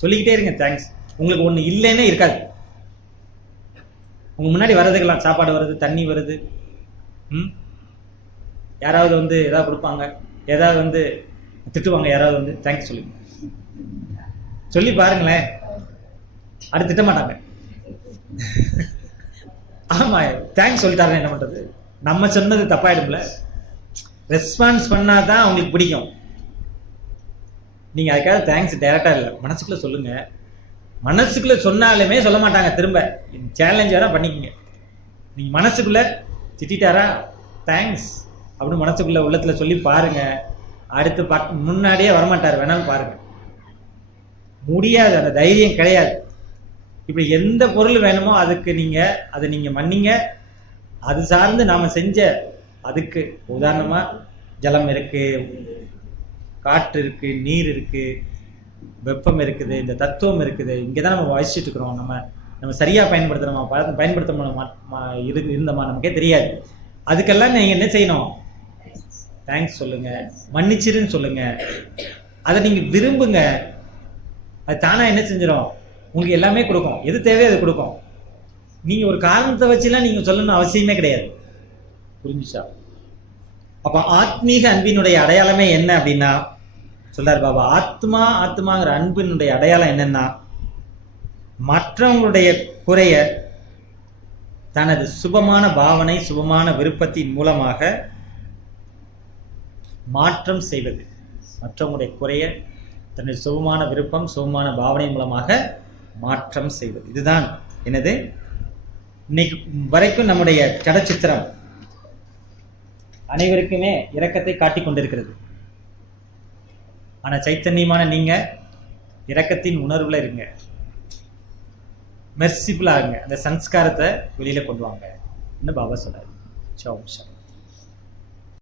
சொல்லிக்கிட்டே இருங்க தேங்க்ஸ். உங்களுக்கு ஒண்ணு இல்லைன்னே இருக்காது. உங்க முன்னாடி வர்றதுக்கெல்லாம் சாப்பாடு வருது, தண்ணி வருது, யாராவது வந்து ஏதாவது கொடுப்பாங்க, ஏதாவது வந்து திட்டுவாங்க, யாராவது வந்து தேங்க்ஸ் சொல்லுங்க. சொல்லி பாருங்களேன், அடுத்து திட்ட மாட்டாங்க. ஆமா, தேங்க்ஸ் சொல்லிட்டாரு, என்ன பண்றது? நம்ம சொன்னது தப்பாயிடும்ல. ரெஸ்பான்ஸ் பண்ணாதான் அவங்களுக்கு பிடிக்கும். நீங்க அதுக்காக தேங்க்ஸ் டைரக்டா இல்லை, மனசுக்குள்ள சொல்லுங்க. மனசுக்குள்ள சொன்னாலுமே சொல்ல மாட்டாங்க. திரும்ப சேலஞ்ச் வேற பண்ணிக்கங்க. நீங்க மனசுக்குள்ள திட்டாரா தேங்க்ஸ் அப்படின்னு மனசுக்குள்ள உள்ளத்துல சொல்லி பாருங்க. அடுத்து முன்னாடியே வரமாட்டாரு, வேணாலும் பாருங்க. முடியாது, அந்த தைரியம் கிடையாது. இப்படி எந்த பொருள் வேணுமோ அதுக்கு அதை நீங்க மன்னிங்க. அது சார்ந்து நாம செஞ்ச அதுக்கு உதாரணமா ஜலம் இருக்கு, காற்று இருக்கு, நீர் இருக்கு, வெப்பம் இருக்குது, இந்த தத்துவம் இருக்குது. இங்கதான் நம்ம வசிச்சுட்டு இருக்கிறோம். நம்ம சரியா பயன்படுத்துறோமா, இருந்தோமா நமக்கே தெரியாது. அதுக்கெல்லாம் நீங்க என்ன செய்யணும்? தேங்க்ஸ் சொல்லுங்க, மன்னிச்சிருன்னு சொல்லுங்க. அதை நீங்க விரும்புங்க. அது தானா என்ன செஞ்சிடும்? உங்களுக்கு எல்லாமே கொடுக்கும். எது தேவையோ அது கொடுக்கும். நீங்க ஒரு காரணத்தை வச்சுலாம் நீங்க சொல்லணும் அவசியமே கிடையாது. புரிஞ்சுச்சா? அப்ப ஆத்மீக அன்பினுடைய அடையாளமே என்ன அப்படின்னா சொல்றாரு பாபா, ஆத்மாங்கிற அன்பினுடைய அடையாளம் என்னன்னா, மற்றவங்களுடைய குறைய தனது சுபமான பாவனை, சுபமான விருப்பத்தின் மூலமாக மாற்றம் செய்வது. மற்றவங்களுடைய குறைய தனது சுபமான விருப்பம், சுபமான பாவனை மூலமாக மாற்றம் செய்வது. இதுதான் என்னது இன்னைக்கு வரைக்கும் நம்முடைய கடச்சித்திரம் அனைவருக்குமே இரக்கத்தை காட்டிக் கொண்டிருக்கிறது. ஆனா சைத்தன்யமான நீங்க இரக்கத்தின் உணர்வுல இருங்க, மெர்சிஃபுல்லா இருங்க. அந்த சன்ஸ்காரத்தை வெளியில கொண்டு வாங்க. பாபா சொல்றாரு.